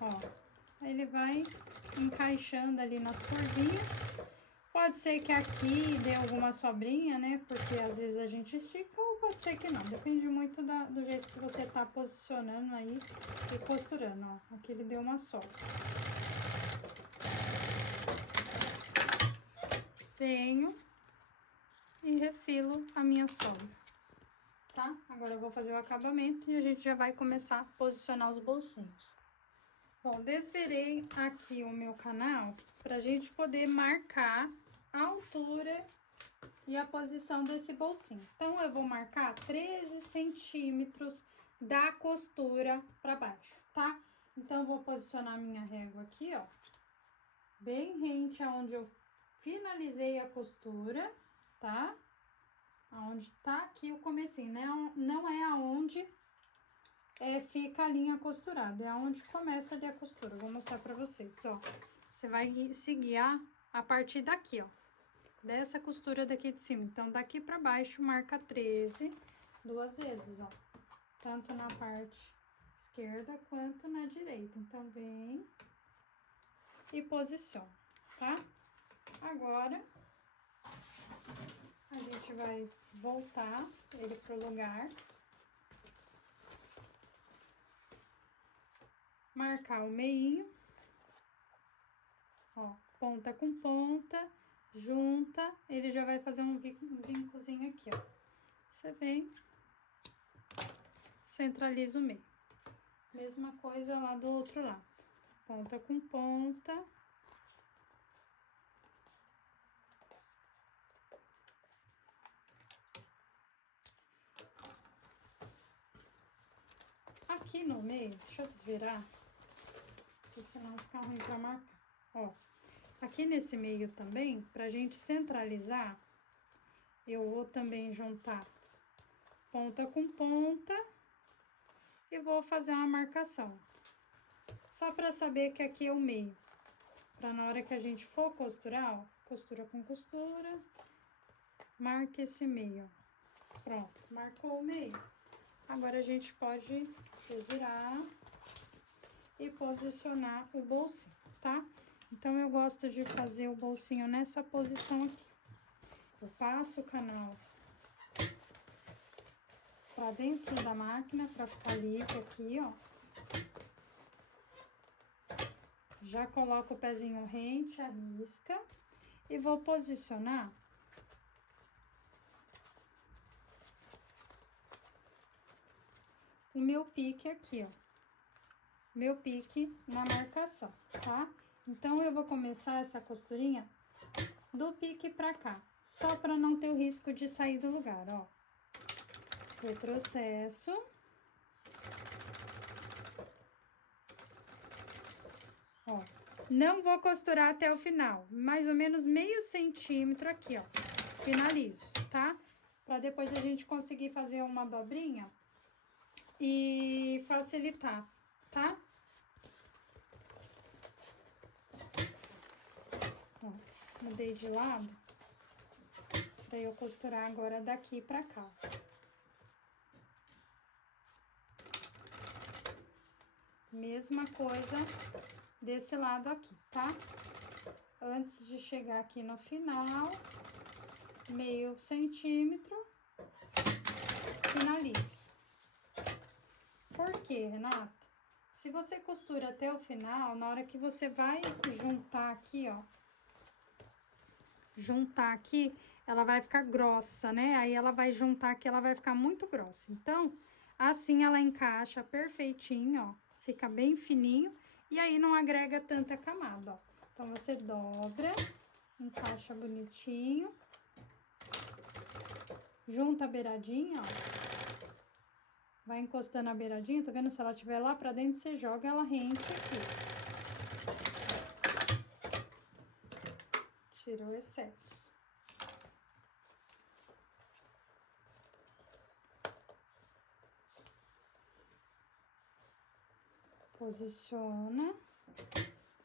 ó, aí ele vai encaixando ali nas curvinhas. Pode ser que aqui dê alguma sobrinha, né? Porque às vezes a gente estica, ou pode ser que não. Depende muito do jeito que você tá posicionando aí e costurando, ó. Aqui ele deu uma sobra. Venho e refilo a minha sobra, tá? Agora eu vou fazer o acabamento e a gente já vai começar a posicionar os bolsinhos. Bom, desvirei aqui o meu canal pra gente poder marcar a altura e a posição desse bolsinho. Então, eu vou marcar 13 centímetros da costura pra baixo, tá? Então, eu vou posicionar minha régua aqui, ó, bem rente aonde eu finalizei a costura, tá? Aonde tá aqui o comecinho, né? Não é aonde fica a linha costurada, é aonde começa ali a costura. Vou mostrar pra vocês, ó. Você vai se guiar a partir daqui, ó, dessa costura daqui de cima. Então, daqui pra baixo, marca 13 duas vezes, ó. Tanto na parte esquerda quanto na direita. Então, vem e posiciona, tá? Agora, a gente vai voltar ele pro lugar. Marcar o meinho. Ó, ponta com ponta, junta, ele já vai fazer um vincozinho aqui, ó. Você vem, centraliza o meio. Mesma coisa lá do outro lado. Ponta com ponta. Aqui no meio, deixa eu desvirar, porque senão fica ruim pra marcar. Ó, aqui nesse meio também, pra gente centralizar, eu vou também juntar ponta com ponta e vou fazer uma marcação. Só pra saber que aqui é o meio. Pra na hora que a gente for costurar, ó, costura com costura, marca esse meio, ó. Pronto, marcou o meio. Agora a gente pode desvirar e posicionar o bolsinho, tá? Então, eu gosto de fazer o bolsinho nessa posição aqui. Eu passo o canal pra dentro da máquina, pra ficar livre aqui, ó. Já coloco o pezinho rente, a risca, e vou posicionar o meu pique aqui, ó. Meu pique na marcação, tá? Então, eu vou começar essa costurinha do pique pra cá, só pra não ter o risco de sair do lugar, ó. Retrocesso. Ó, não vou costurar até o final, mais ou menos meio centímetro aqui, ó. Finalizo, tá? Pra depois a gente conseguir fazer uma dobrinha e facilitar, tá? Ó, mudei de lado pra eu costurar agora daqui pra cá. Mesma coisa desse lado aqui, tá? Antes de chegar aqui no final, meio centímetro, finalizo. Por quê, Renata? Se você costura até o final, na hora que você vai juntar aqui, ó, juntar aqui, ela vai ficar grossa, né? Aí ela vai juntar aqui, ela vai ficar muito grossa. Então, assim ela encaixa perfeitinho, ó, fica bem fininho e aí não agrega tanta camada, ó. Então, você dobra, encaixa bonitinho, junta a beiradinha, ó. Vai encostando a beiradinha, tá vendo? Se ela estiver lá pra dentro, você joga ela rente aqui. Tira o excesso. Posiciona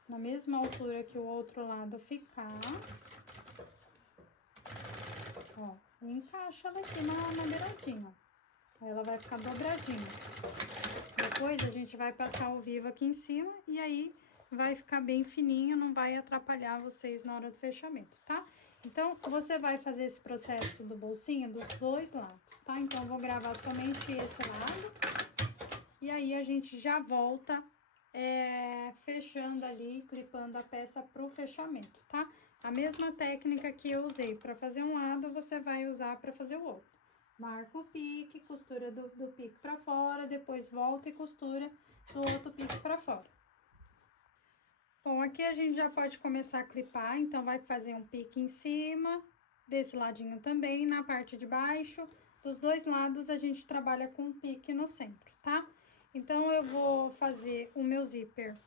na mesma altura que o outro lado ficar. Ó, e encaixa ela aqui na beiradinha, ó. Aí ela vai ficar dobradinha. Depois a gente vai passar o vivo aqui em cima e aí vai ficar bem fininho, não vai atrapalhar vocês na hora do fechamento, tá? Então, você vai fazer esse processo do bolsinho dos dois lados, tá? Então, eu vou gravar somente esse lado. E aí, a gente já volta fechando ali, clipando a peça pro fechamento, tá? A mesma técnica que eu usei para fazer um lado, você vai usar para fazer o outro. Marca o pique, costura do pique pra fora, depois volta e costura do outro pique pra fora. Bom, aqui a gente já pode começar a clipar, então vai fazer um pique em cima, desse ladinho também, na parte de baixo. Dos dois lados a gente trabalha com um pique no centro, tá? Então, eu vou fazer o meu zíper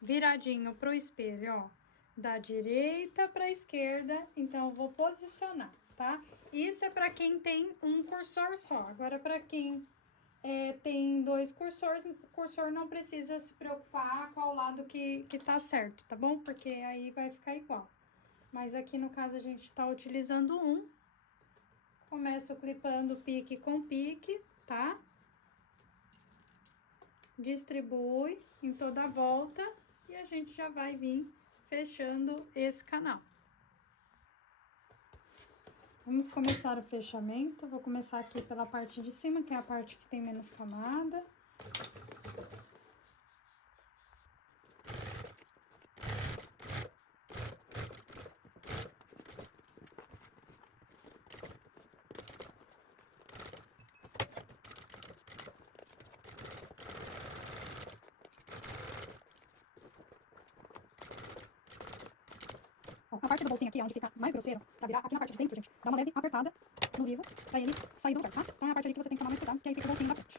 viradinho pro espelho, ó, da direita pra esquerda, então eu vou posicionar, tá? Isso é pra quem tem um cursor só. Agora, pra quem tem dois cursores, o cursor não precisa se preocupar qual lado que tá certo, tá bom? Porque aí vai ficar igual. Mas aqui, no caso, a gente tá utilizando um. Começo clipando pique com pique, tá? distribui em toda a volta e a gente já vai vir fechando esse canal. Vamos começar o fechamento. Vou começar aqui pela parte de cima, que é a parte que tem menos camada. A parte do bolsinho aqui, onde fica mais grosseiro, pra virar aqui na parte de dentro, gente, dá uma leve apertada no vivo, pra ele sair do lugar, tá? Então é a parte ali que você tem que tomar mais cuidado, que aí fica o bolsinho da frente.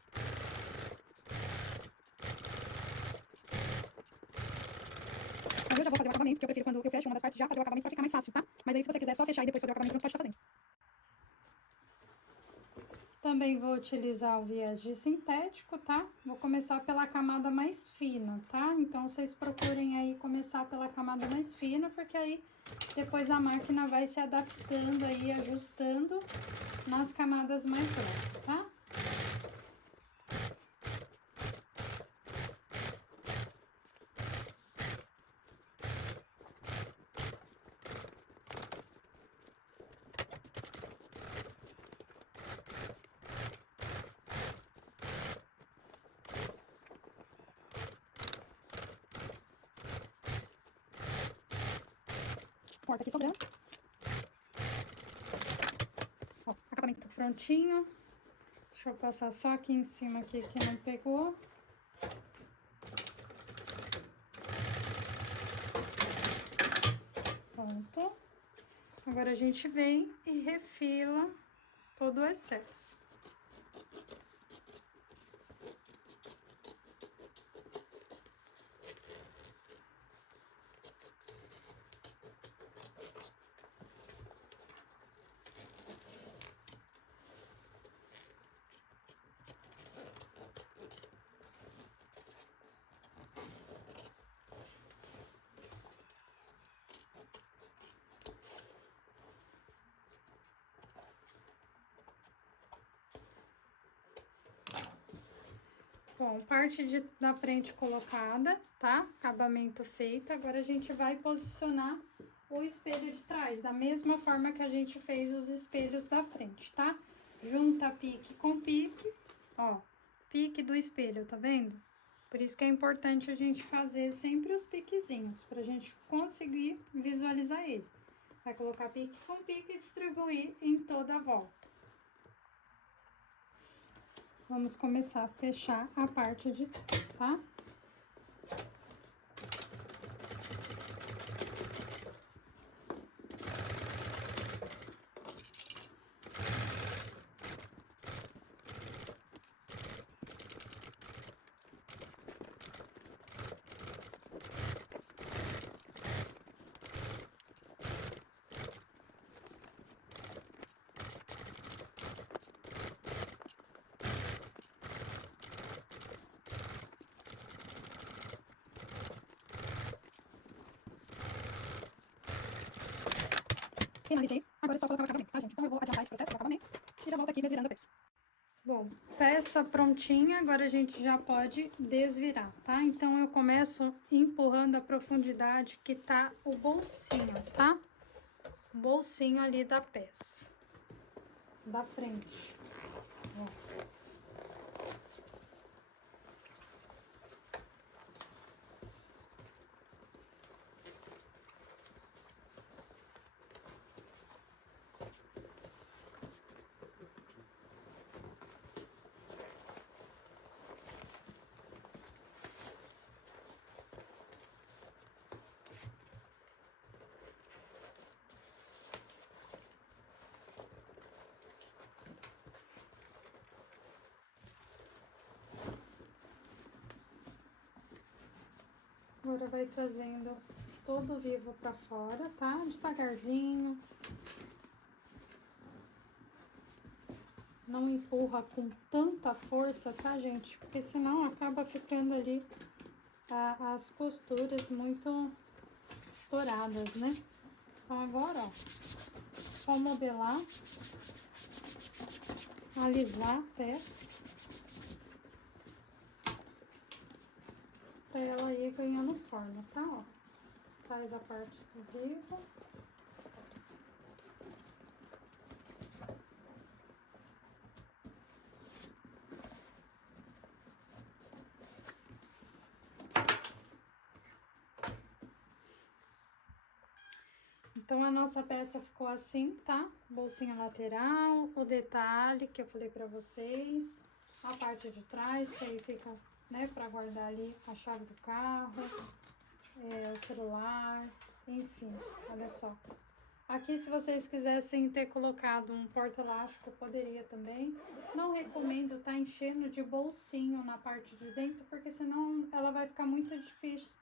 Mas eu já vou fazer o acabamento, que eu prefiro quando eu fecho uma das partes já fazer o acabamento pra ficar mais fácil, tá? Mas aí se você quiser só fechar e depois fazer o acabamento, pode estar fazendo. Também vou utilizar o viés de sintético, tá? Vou começar pela camada mais fina, tá? Então, vocês procurem aí começar pela camada mais fina, porque aí depois a máquina vai se adaptando aí, ajustando nas camadas mais grossas, tá? Corta aqui sobrando. Ó, acabamento prontinho. Deixa eu passar só aqui em cima aqui que não pegou. Pronto. Agora a gente vem e refila todo o excesso. Bom, parte da frente colocada, tá? Acabamento feito. Agora a gente vai posicionar o espelho de trás, da mesma forma que a gente fez os espelhos da frente, tá? Junta pique com pique, ó, pique do espelho, tá vendo? Por isso que é importante a gente fazer sempre os piquezinhos, pra gente conseguir visualizar ele. Vai colocar pique com pique e distribuir em toda a volta. Vamos começar a fechar a parte de trás, tá? Finalizei, agora é só colocar o acabamento, tá, gente? Então eu vou adiantar esse processo do acabamento e já volto aqui desvirando a peça. Bom, peça prontinha, agora a gente já pode desvirar, tá? Então eu começo empurrando a profundidade que tá o bolsinho, tá? O bolsinho ali da peça, da frente. Ó. Agora vai trazendo todo o vivo pra fora, tá? Devagarzinho. Não empurra com tanta força, tá, gente? Porque senão acaba ficando ali as costuras muito estouradas, né? Então agora, ó, só modelar, alisar a peça. pra ela ir ganhando forma, tá? Ó, faz a parte do vivo. Então, a nossa peça ficou assim, tá? Bolsinha lateral, o detalhe que eu falei pra vocês, a parte de trás, que aí fica, né, pra guardar ali a chave do carro, o celular, enfim, olha só. Aqui, se vocês quisessem ter colocado um porta-elástico, poderia também. Não recomendo tá enchendo de bolsinho na parte de dentro, porque senão ela vai ficar muito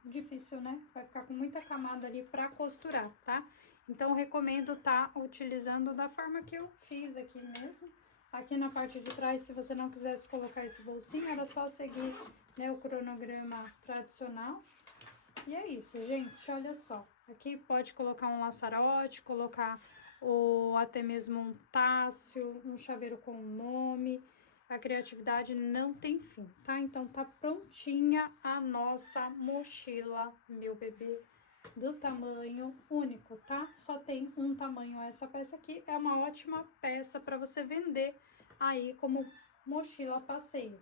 difícil, né? Vai ficar com muita camada ali pra costurar, tá? Então, recomendo tá utilizando da forma que eu fiz aqui mesmo. Aqui na parte de trás, se você não quisesse colocar esse bolsinho, era só seguir, né, o cronograma tradicional. E é isso, gente, olha só. Aqui pode colocar um laçarote, colocar ou até mesmo um tássio, um chaveiro com um nome. A criatividade não tem fim, tá? Então tá prontinha a nossa mochila, meu bebê, do tamanho único, tá? Só tem um tamanho essa peça aqui. É uma ótima peça para você vender aí como mochila passeio.